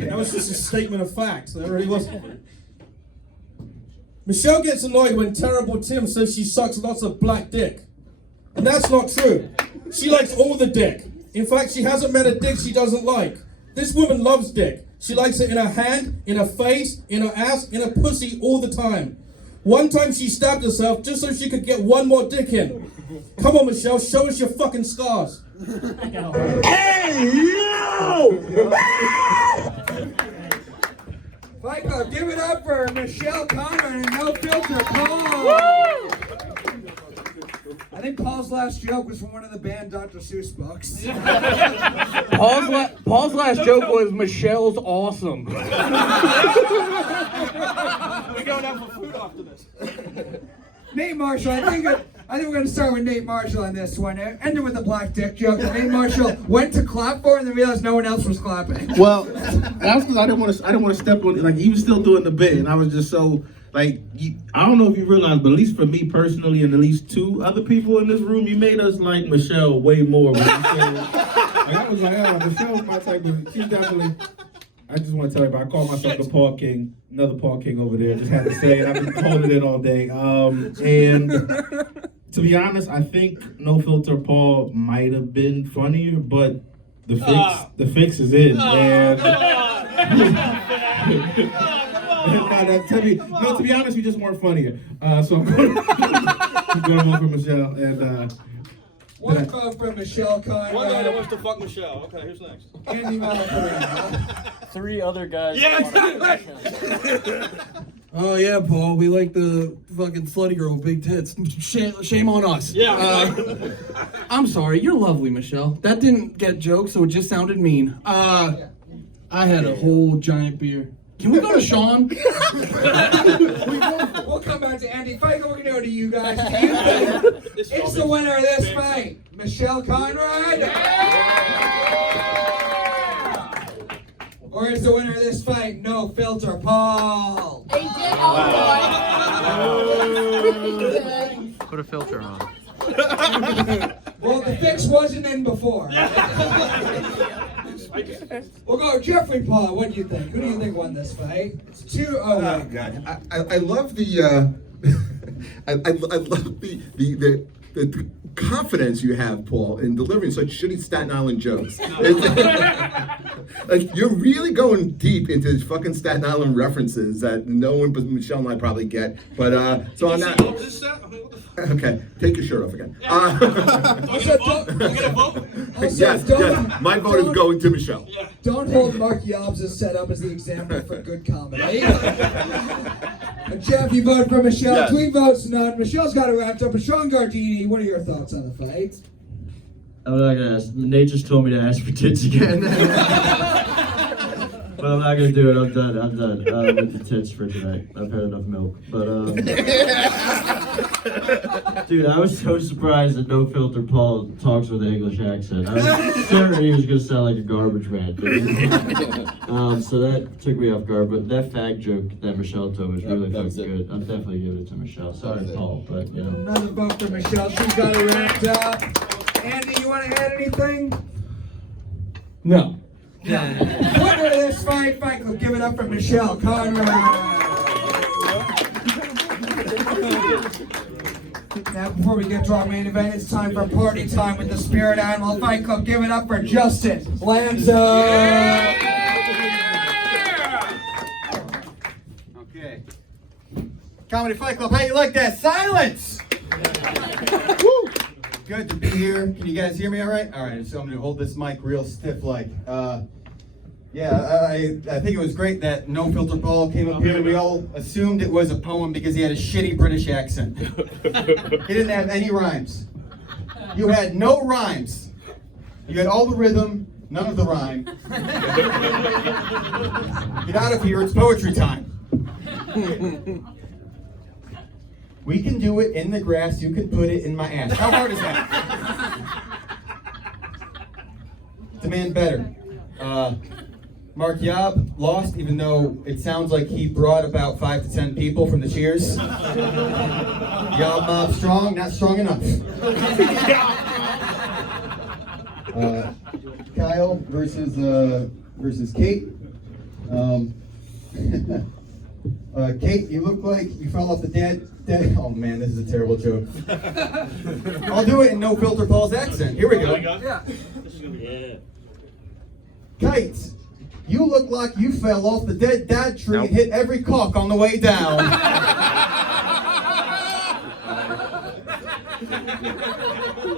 That was just a statement of facts. That really wasn't. Michele gets annoyed when Terrible Tim says she sucks lots of black dick. And that's not true. She likes all the dick. In fact, she hasn't met a dick she doesn't like. This woman loves dick. She likes it in her hand, in her face, in her ass, in her pussy all the time. One time she stabbed herself just so she could get one more dick in. Come on, Michele, show us your fucking scars. Hey, yo! Fight Club, give it up for Michele Conrad and No Filter Paul. Woo! I think Paul's last joke was from one of the banned Dr. Seuss books. Paul's last joke was Michelle's awesome. We're going out for food after this. Nate Marshall, I think we're going to start with Nate Marshall on this one. Ended with a black dick joke that Nate Marshall went to clap for and then realized no one else was clapping. Well, that's because I didn't want to step on it. Like, he was still doing the bit, and I was just so, like, I don't know if you realize, but at least for me personally and at least 2 other people in this room, you made us like Michele way more. When you said, like, I was like, oh, Michelle's my type of, she's definitely, I just want to tell you, I call myself the Paul King, another Paul King over there, just had to say it, I've been holding it all day. And To be honest, I think No Filter Paul might have been funnier, but the fix is in. And to be honest, you just weren't funnier. So I'm going to vote for Michele. And One vote for Michele Conrad. One guy that wants to fuck Michele. Okay, who's next? Andy Malafarina. 3 other guys. Yeah, Oh yeah, Paul. We like the fucking slutty girl with big tits. Shame on us. Yeah. I'm sorry. You're lovely, Michele. That didn't get jokes, so it just sounded mean. I had a whole giant beer. Can we go to Shawn? We'll come back to Andy. Fight, we're going to go to you guys. Do you think it's the winner of this fight? Michele Conrad? Or is the winner of this fight No Filter Paul? They did Put a filter on. Well, the fix wasn't in before. We'll go Jeffery Paul. What do you think? Who do you think won this fight? It's 2-0. Oh God, I love the I love the confidence you have, Paul, in delivering such shitty Staten Island jokes. Like you're really going deep into these fucking Staten Island references that no one but Michele and I probably get. But so on that. Okay, take your shirt off again. Yes, my vote is going to Michele. Don't hold Mark Yobs' setup as the example for good comedy. Jeff, you vote for Michele. Yes. 3 votes, none. Michele's got it wrapped up. But Shawn Gardini, what are your thoughts on the fight? I'm not gonna ask. Nate just told me to ask for tits again. But I'm not gonna do it. I'm done. I'm done with the tits for tonight. I've had enough milk. But dude, I was so surprised that No Filter Paul talks with an English accent. I was certain he was gonna sound like a garbage man. So that took me off guard. But that fag joke that Michele told was really fucking good. I'm definitely giving it to Michele. Sorry, Paul, but you know. Another vote for Michele. She's got it wrapped up. Andy, you want to add anything? No. Winner of this fight club, give it up for Michele Conrad. Now, before we get to our main event, it's time for party time with the Spirit Animal Fight Club. Give it up for Justin Lanza. Okay. Comedy Fight Club, how you like that silence? Woo! Good to be here. Can you guys hear me all right? All right, so I'm going to hold this mic real stiff like. I think it was great that No Filter Paul came up here and we all assumed it was a poem because he had a shitty British accent. He didn't have any rhymes. You had no rhymes. You had all the rhythm, none of the rhyme. Get out of here, it's poetry time. We can do it in the grass, you can put it in my ass. How hard is that? Demand better. Mark Yob lost, even though it sounds like he brought about 5 to 10 people from the cheers. Yob mob strong, not strong enough. Kyle versus Kate. Kate, you look like you fell off the dead. Oh man, this is a terrible joke. I'll do it in No Filter Paul's accent. Here we go. Yeah. Kate, you look like you fell off the dead dad tree and hit every cock on the way down.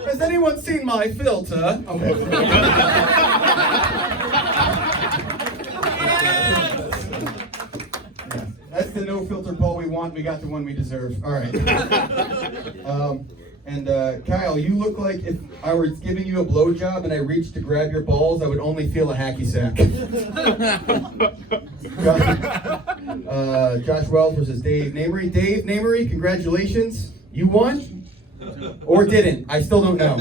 Has anyone seen my filter? Okay. That's the No Filter Paul we want. We got the one we deserve. All right. Kyle, you look like if I were giving you a blowjob and I reached to grab your balls, I would only feel a hacky sack. Josh Wells versus Dave Namery. Dave Namery, congratulations. You won? Or didn't. I still don't know.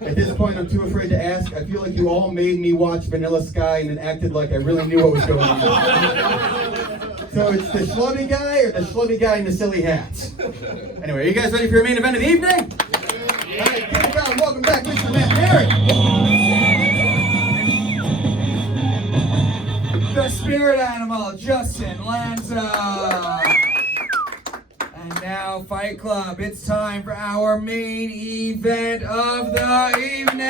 At this point, I'm too afraid to ask. I feel like you all made me watch Vanilla Sky and then acted like I really knew what was going on. So it's the schlubby guy or the schlubby guy in the silly hat? Anyway, are you guys ready for your main event of the evening? All right, give it down. Welcome back, Mr. Matt Derrick. The Spirit Animal, Justin Lanza. And now, Fight Club, it's time for our main event of the evening.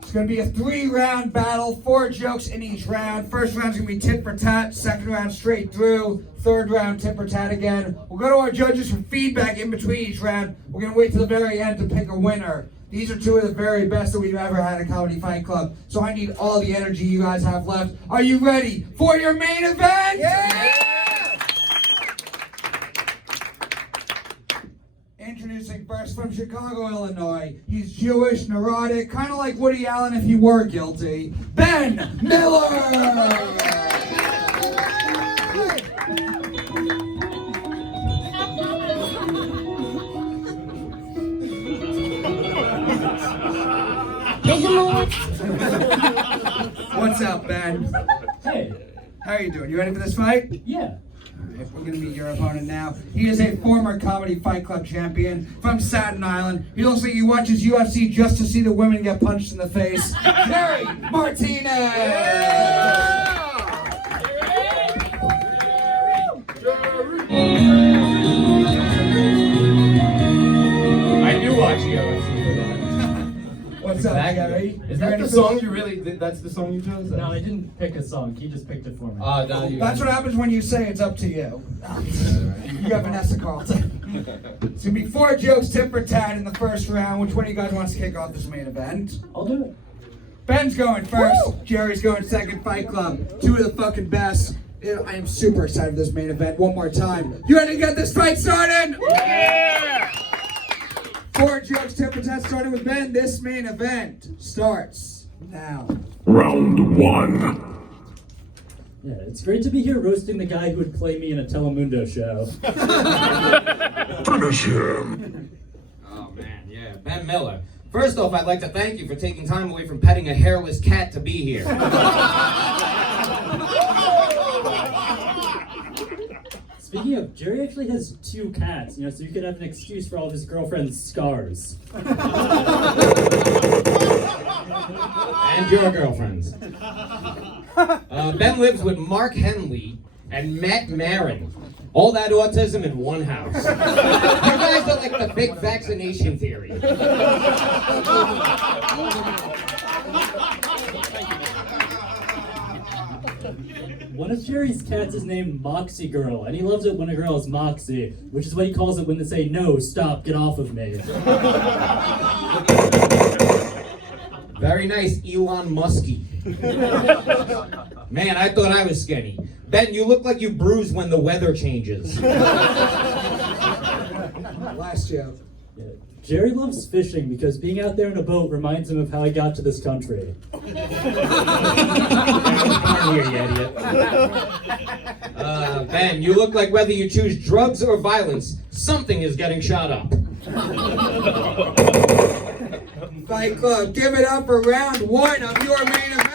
It's going to be a 3-round battle, 4 jokes in each round. First round's going to be tit for tat, second round straight through, third round tit for tat again. We'll go to our judges for feedback in between each round. We're going to wait till the very end to pick a winner. These are 2 of the very best that we've ever had at Comedy Fight Club, so I need all the energy you guys have left. Are you ready for your main event? Yeah! Introducing first from Chicago, Illinois. He's Jewish, neurotic, kind of like Woody Allen if he were guilty. Ben Miller! What's up, Ben? Hey. How are you doing? You ready for this fight? Yeah. We're going to meet your opponent now. He is a former Comedy Fight Club champion from Staten Island. He looks like he watches UFC just to see the women get punched in the face. Jerry Martinez! I do watch UFC. What's up, Jerry? Is that the song you really? That's the song you chose? No, I didn't pick a song. He just picked it for me. That's what happens when you say it's up to you. You got Vanessa Carlton. It's going to be 4 jokes tit for tat in the first round. Which one of you guys wants to kick off this main event? I'll do it. Ben's going first. Woo! Jerry's going second. Fight Club. 2 of the fucking best. I am super excited for this main event. One more time. You ready to get this fight started? Yeah! 4 jokes tit for tat starting with Ben. This main event starts now. Round 1. Yeah, it's great to be here roasting the guy who would play me in a Telemundo show. Finish him. Oh man, yeah, Ben Miller. First off, I'd like to thank you for taking time away from petting a hairless cat to be here. Speaking of, Jerry actually has 2 cats, so you could have an excuse for all of his girlfriend's scars. And your girlfriends. Ben lives with Mark Henely and Matt Maran. All that autism in one house. You guys are like the big vaccination theory. One of Jerry's cats is named Moxie Girl, and he loves it when a girl is Moxie, which is what he calls it when they say, "No, stop, get off of me." Very nice, Elon Muskie. Man, I thought I was skinny. Ben, you look like you bruise when the weather changes. Last joke. Yeah. Jerry loves fishing because being out there in a boat reminds him of how he got to this country. Ben, you look like whether you choose drugs or violence, something is getting shot up. Fight Club, give it up for round 1 of your main event.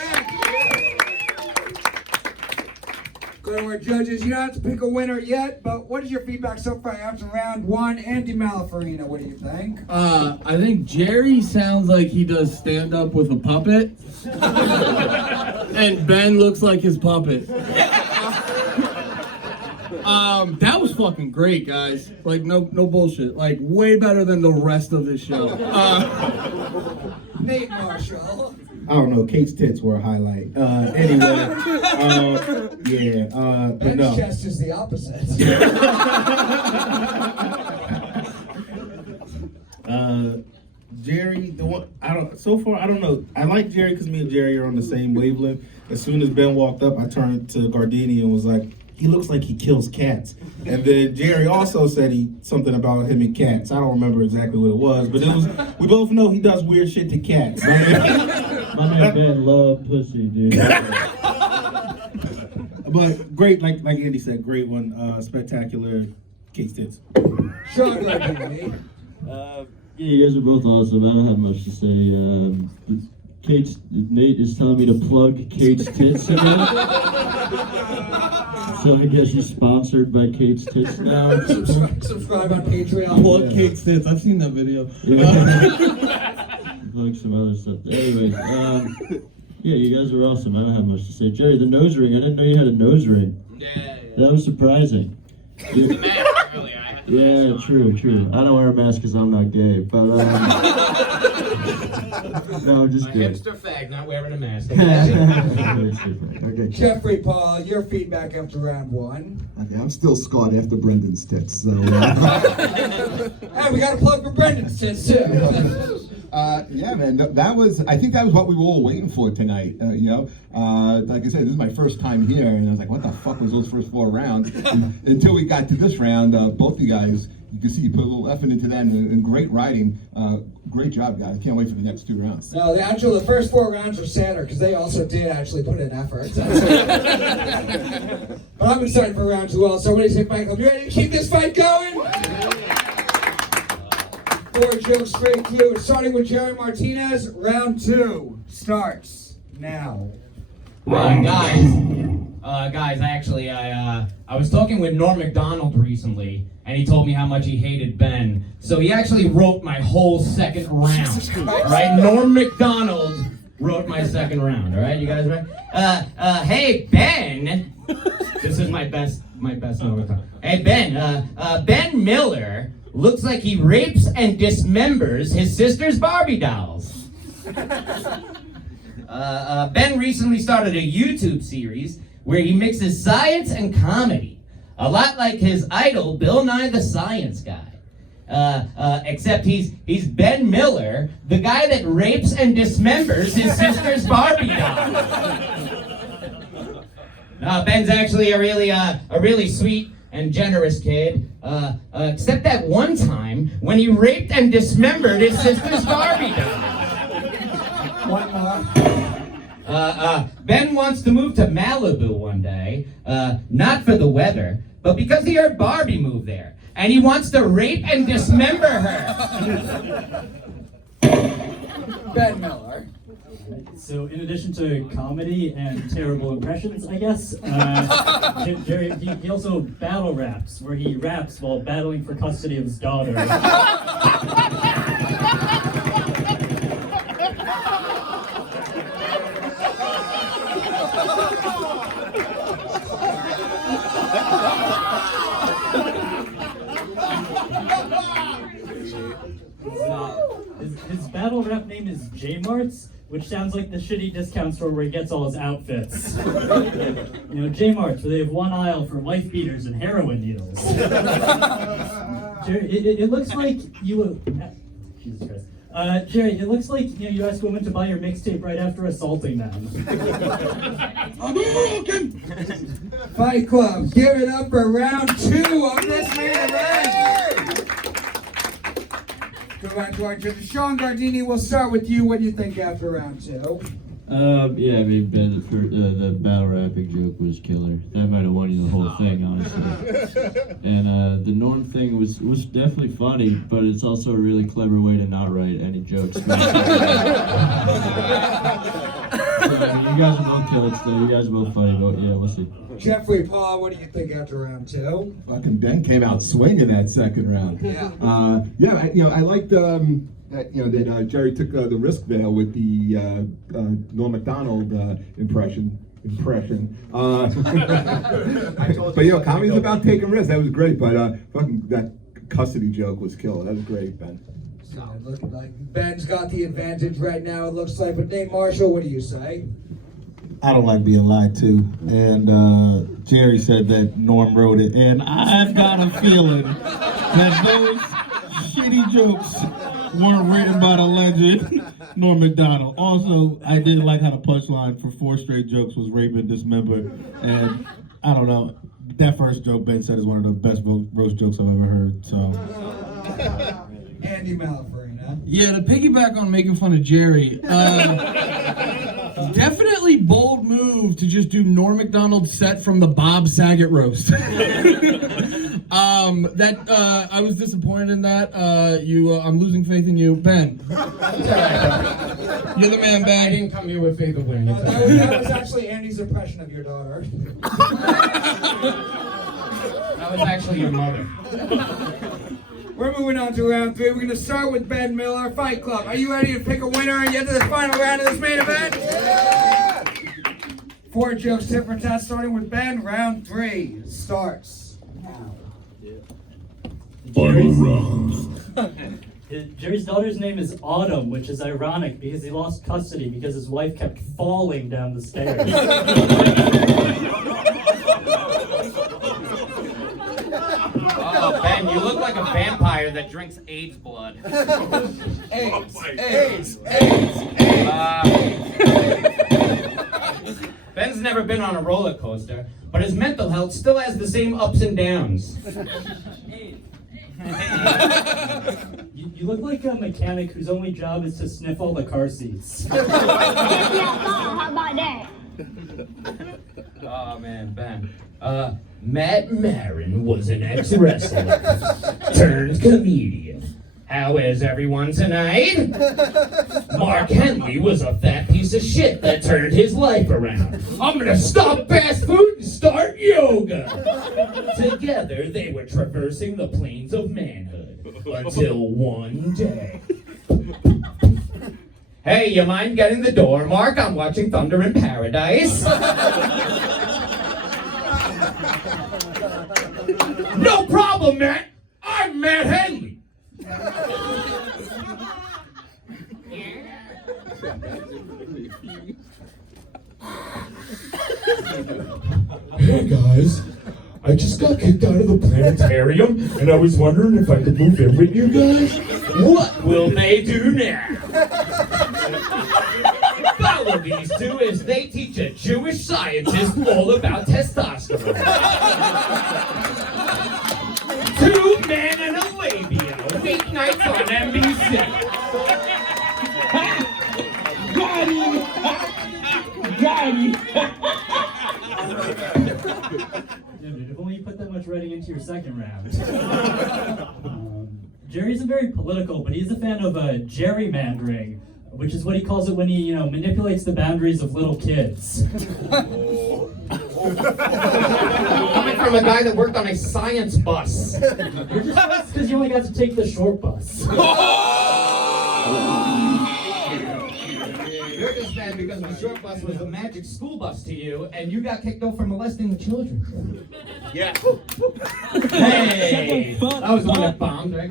Go to our judges. You don't have to pick a winner yet, but what is your feedback so far after round 1? Andy Malafarina, what do you think? I think Jerry sounds like he does stand-up with a puppet. And Ben looks like his puppet. That was fucking great, guys. Like, no bullshit. Like, way better than the rest of this show. Nate Marshall. I don't know. Kate's tits were a highlight. Anyway, but Ben's no. chest is the opposite. Jerry, the one I don't know. I like Jerry because me and Jerry are on the same wavelength. As soon as Ben walked up, I turned to Gardini and was like, "He looks like he kills cats." And then Jerry also said something about him and cats. I don't remember exactly what it was, but we both know he does weird shit to cats. My man Ben love pussy, dude. But great, like Andy said, great one, spectacular. Kate's tits. Shawn Gardini. Yeah, you guys are both awesome. I don't have much to say. Nate is telling me to plug Kate's tits again. So I guess he's sponsored by Kate's tits now. Subscribe on Patreon. Plug Kate's tits. I've seen that video. Plug some other stuff. Anyways, yeah, you guys are awesome. I don't have much to say. Jerry, the nose ring. I didn't know you had a nose ring. Yeah. That was surprising. Yeah, true. I don't wear a mask because I'm not gay, but no, I'm just A kidding. hipster fag not wearing a mask. Okay. Jeffrey, Paul, your feedback after round one. Okay, I'm still scarred after Brendan's tits, so. Hey, we got a plug for Brendan's tits too. Yeah, man, I think that was what we were all waiting for tonight, like I said, this is my first time here, and I was like, what the fuck was those first 4 rounds? Until we got to this round, both of you guys, you can see you put a little effort into that, and great riding. Great job, guys. Can't wait for the next 2 rounds. No, the first 4 rounds were sadder because they also did actually put in effort. But I'm excited for round 2 also. What do you think, Michael? You ready to keep this fight going? 4 jokes straight through. Starting with Jerry Martinez, round 2 starts now. Guys, actually, I was talking with Norm Macdonald recently, and he told me how much he hated Ben. So he actually wrote my whole second round. Right? Norm Macdonald wrote my second round. All right, you guys ready? Hey Ben, this is my best Norm Macdonald. Hey Ben, Ben Miller looks like he rapes and dismembers his sister's Barbie dolls. Ben recently started a YouTube series where he mixes science and comedy, a lot like his idol, Bill Nye the Science Guy. Except he's Ben Miller, the guy that rapes and dismembers his sister's Barbie dolls. Ben's actually a really sweet and generous kid, except that one time when he raped and dismembered his sister's Barbie doll. One more. Ben wants to move to Malibu one day, not for the weather, but because he heard Barbie move there, and he wants to rape and dismember her. Ben Miller. So in addition to comedy and terrible impressions, I guess, Jerry, he also battle raps, where he raps while battling for custody of his daughter. His battle rap name is J-Marts, which sounds like the shitty discount store where he gets all his outfits. J-Marts, where they have one aisle for wife beaters and heroin needles. Jerry, it looks like you... Jesus Christ. Jerry, it looks like you asked women to buy your mixtape right after assaulting them. Fight Club, give it up for round 2 of this main event. Go back to our judges. Shawn, Gardini, we'll start with you. What do you think after round 2? Yeah, I mean, Ben, the battle rapping joke was killer. That might have won you the whole thing, honestly. And the Norm thing was definitely funny, but it's also a really clever way to not write any jokes. So, I mean, you guys are both killers, though. You guys are both funny, but yeah, we'll see. Jeffrey, Paul, what do you think after round 2? Fucking Ben came out swinging that second round. Yeah. I liked that Jerry took the risk there with the Norm Macdonald impression. But comedy's about taking risks. That was great. But fucking that custody joke was killer. That was great, Ben. It looked like Ben's got the advantage right now, it looks like. But Nate Marshall, what do you say? I don't like being lied to, and Jerry said that Norm wrote it, and I've got a feeling that those shitty jokes weren't written by the legend Norm Macdonald. Also, I didn't like how the punchline for 4 straight jokes was rape and dismember, and I don't know, that first joke Ben said is one of the best roast jokes I've ever heard, so. Andy Malafarina. Yeah, to piggyback on making fun of Jerry, definitely bold move to just do Norm Macdonald's set from the Bob Saget roast. I was disappointed in that. I'm losing faith in you, Ben. You're the man, Ben. I didn't come here with faith of winning. That was actually Andy's impression of your daughter. That was actually your mother. We're moving on to round 3. We're going to start with Ben Miller, Fight Club. Are you ready to pick a winner and get to the final round of this main event? Yeah! 4 jokes, tit for tat, starting with Ben. Round 3 starts now. Jerry's daughter's name is Autumn, which is ironic because he lost custody because his wife kept falling down the stairs. Oh, Ben, you look like a vampire that drinks AIDS blood. AIDS. Ben's never been on a roller coaster, but his mental health still has the same ups and downs. You look like a mechanic whose only job is to sniff all the car seats. How about that? Oh man, Ben. Matt Maran was an ex-wrestler turned comedian. How is everyone tonight? Mark Henely was a fat piece of shit that turned his life around. I'm gonna stop fast food and start yoga. Together they were traversing the plains of manhood until one day. Hey, you mind getting the door, Mark? I'm watching Thunder in Paradise. No problem, Matt. I'm Matt Henley. Hey guys, I just got kicked out of the planetarium and I was wondering if I could move in with you guys. What will they do now? Follow these two as they teach a Jewish scientist all about testosterone. 2 Men and a Labia, weeknights on NBC. If only you put that much writing into your second round. Jerry isn't very political, but he's a fan of gerrymandering, which is what he calls it when he, manipulates the boundaries of little kids. Coming from a guy that worked on a science bus. You're just jealous because you only got to take the short bus. You're just mad because the short bus was the magic school bus to you, and you got kicked out for molesting the children. Yeah. Hey! That was the one that bombed, right?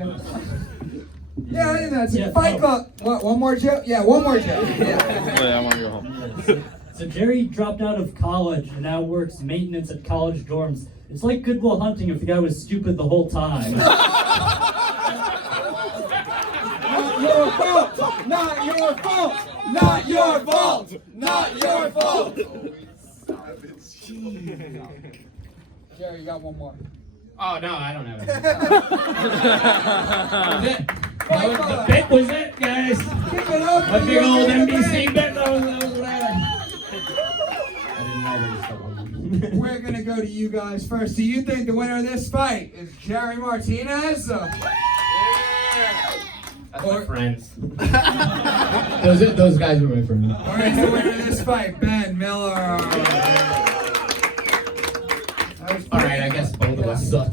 Yeah, I think that's it. Fight Club. What, one more joke? Yeah, one more joke. Yeah. I want to go home. So Jerry dropped out of college and now works maintenance at college dorms. It's like Good Will Hunting if the guy was stupid the whole time. Not your fault! Not your fault! Not your fault! Not your fault! Jerry, you got one more. Oh, no, I don't have it. That was it. The bit was it, guys. Give it up A for big your old man. NBC bit. We're gonna go to you guys first. Do you think the winner of this fight is Jerry Martinez? That's my friends. those guys are my friends. Or is the winner of this fight Ben Miller? Alright, I guess both of us sucked.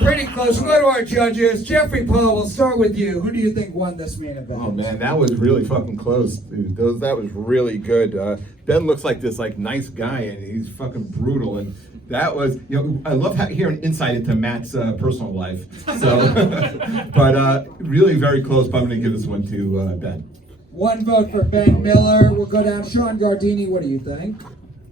Pretty close. We'll go to our judges. Jeffrey Paul, we'll start with you. Who do you think won this main event? Oh man, that was really fucking close, dude. That was really good. Ben looks like this nice guy, and he's fucking brutal. And that was, I love hearing insight into Matt's personal life. So, but really very close. But I'm gonna give this one to Ben. One vote for Ben Miller. We'll go down. Shawn Gardini, what do you think?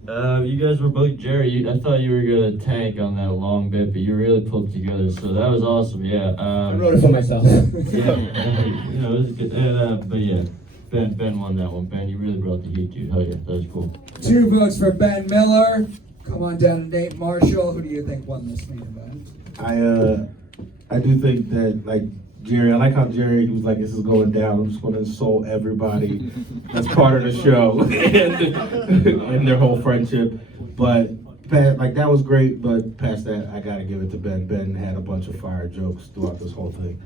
You guys were both Jerry. I thought you were gonna tank on that long bit, but you really pulled together, so that was awesome. Yeah. I wrote it for myself. Yeah, it was good. But yeah, Ben won that one. Ben, you really brought the heat, dude. Hell yeah, that was cool. 2 votes for Ben Miller. Come on down to Nate Marshall. Who do you think won this main event? I do think that Jerry, I like how Jerry was like, this is going down. I'm just going to insult everybody that's part of the show and their whole friendship. But that was great. But past that, I got to give it to Ben. Ben had a bunch of fire jokes throughout this whole thing.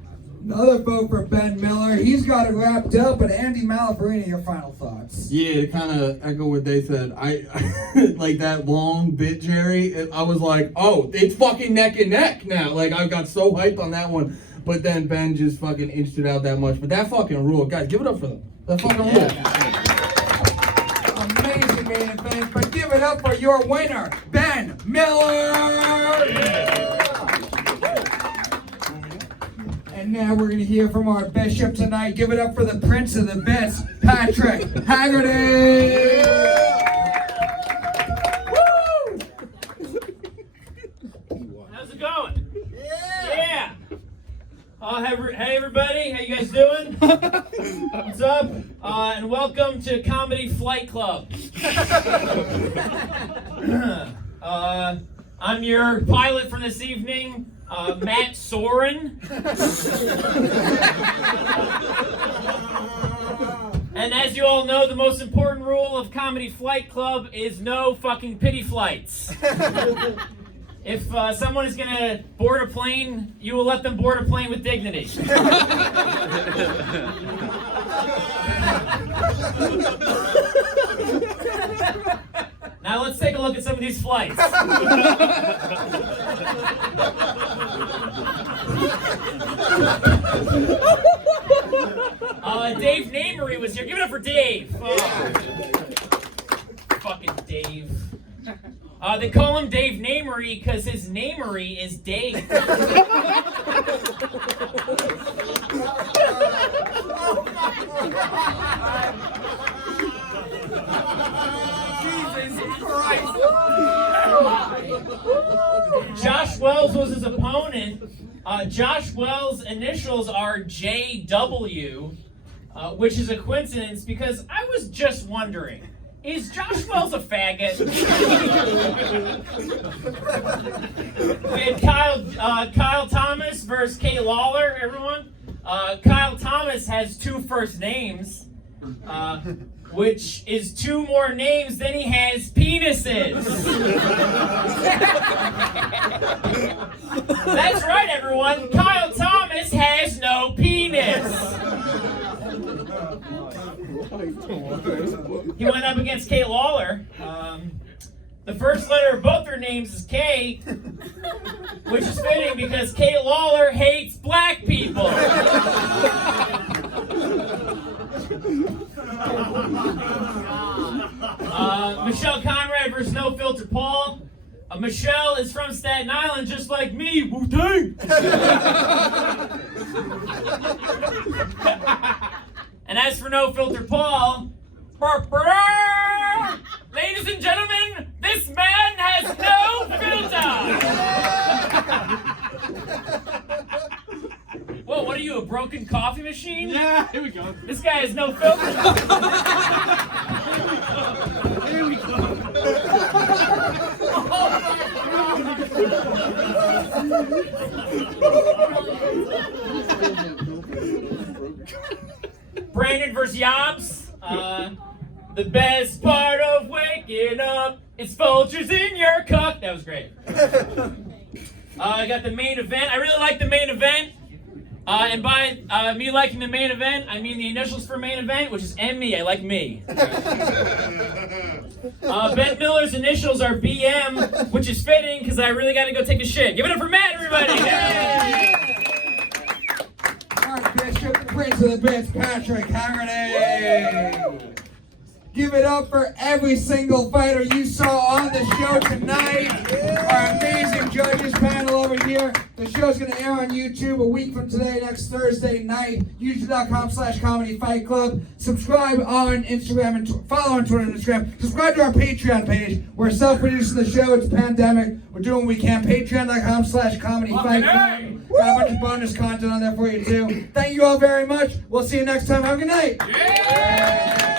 Another vote for Ben Miller. He's got it wrapped up. But Andy Malafarina, your final thoughts? Yeah, kind of echo what they said. I like that long bit, Jerry. I was like, oh, it's fucking neck and neck now. I got so hyped on that one. But then Ben just fucking inched it out that much. But that fucking rule, guys, give it up for them. That fucking rule. Amazing main event. But give it up for your winner, Ben Miller. And now we're going to hear from our bishop tonight. Give it up for the prince of the bits, Patrick Haggerty! How's it going? Yeah! Hey everybody, how you guys doing? What's up? And welcome to Comedy Flight Club. I'm your pilot for this evening, Matt Soren. And as you all know, the most important rule of Comedy Flight Club is no fucking pity flights. If someone is gonna board a plane, you will let them board a plane with dignity. Now let's take a look at some of these flights. Dave Namery was here. Give it up for Dave. Fucking Dave. They call him Dave Namery because his namery is Dave. Jesus Christ. Josh Wells was his opponent. Josh Wells' initials are JW, which is a coincidence because I was just wondering, is Josh Wells a faggot? We had Kyle Thomas versus Kate Lawlor, everyone. Kyle Thomas has 2 first names, which is 2 more names than he has penises. That's right, everyone. Kyle Thomas has no penis. He went up against Kate Lawlor. The first letter of both their names is K, which is fitting because Kate Lawlor hates black people. Michele Conrad versus No Filter Paul. Michele is from Staten Island, just like me. Wu-Tang! And as for No Filter Paul, ladies and gentlemen, this man has no filter! Whoa, what are you, a broken coffee machine? Yeah, here we go. This guy has no filter. Here we go. Brandon versus Yobs. The best part of waking up is vultures in your cup. That was great. I got the main event. I really like the main event. And by me liking the main event, I mean the initials for main event, which is ME. I like me. Ben Miller's initials are BM, which is fitting because I really got to go take a shit. Give it up for Matt, everybody! Yay! Archbishop, Prince of the Bits, Patrick Haggerty! Give it up for every single fighter you saw on the show tonight. Our amazing judges panel over here. The show's going to air on YouTube a week from today, next Thursday night. YouTube.com/ComedyFightClub. Subscribe on Instagram and follow on Twitter and Instagram. Subscribe to our Patreon page. We're self-producing the show. It's a pandemic. We're doing what we can. Patreon.com/ComedyFightClub. Got a bunch of bonus content on there for you too. Thank you all very much. We'll see you next time. Have a good night. Yeah!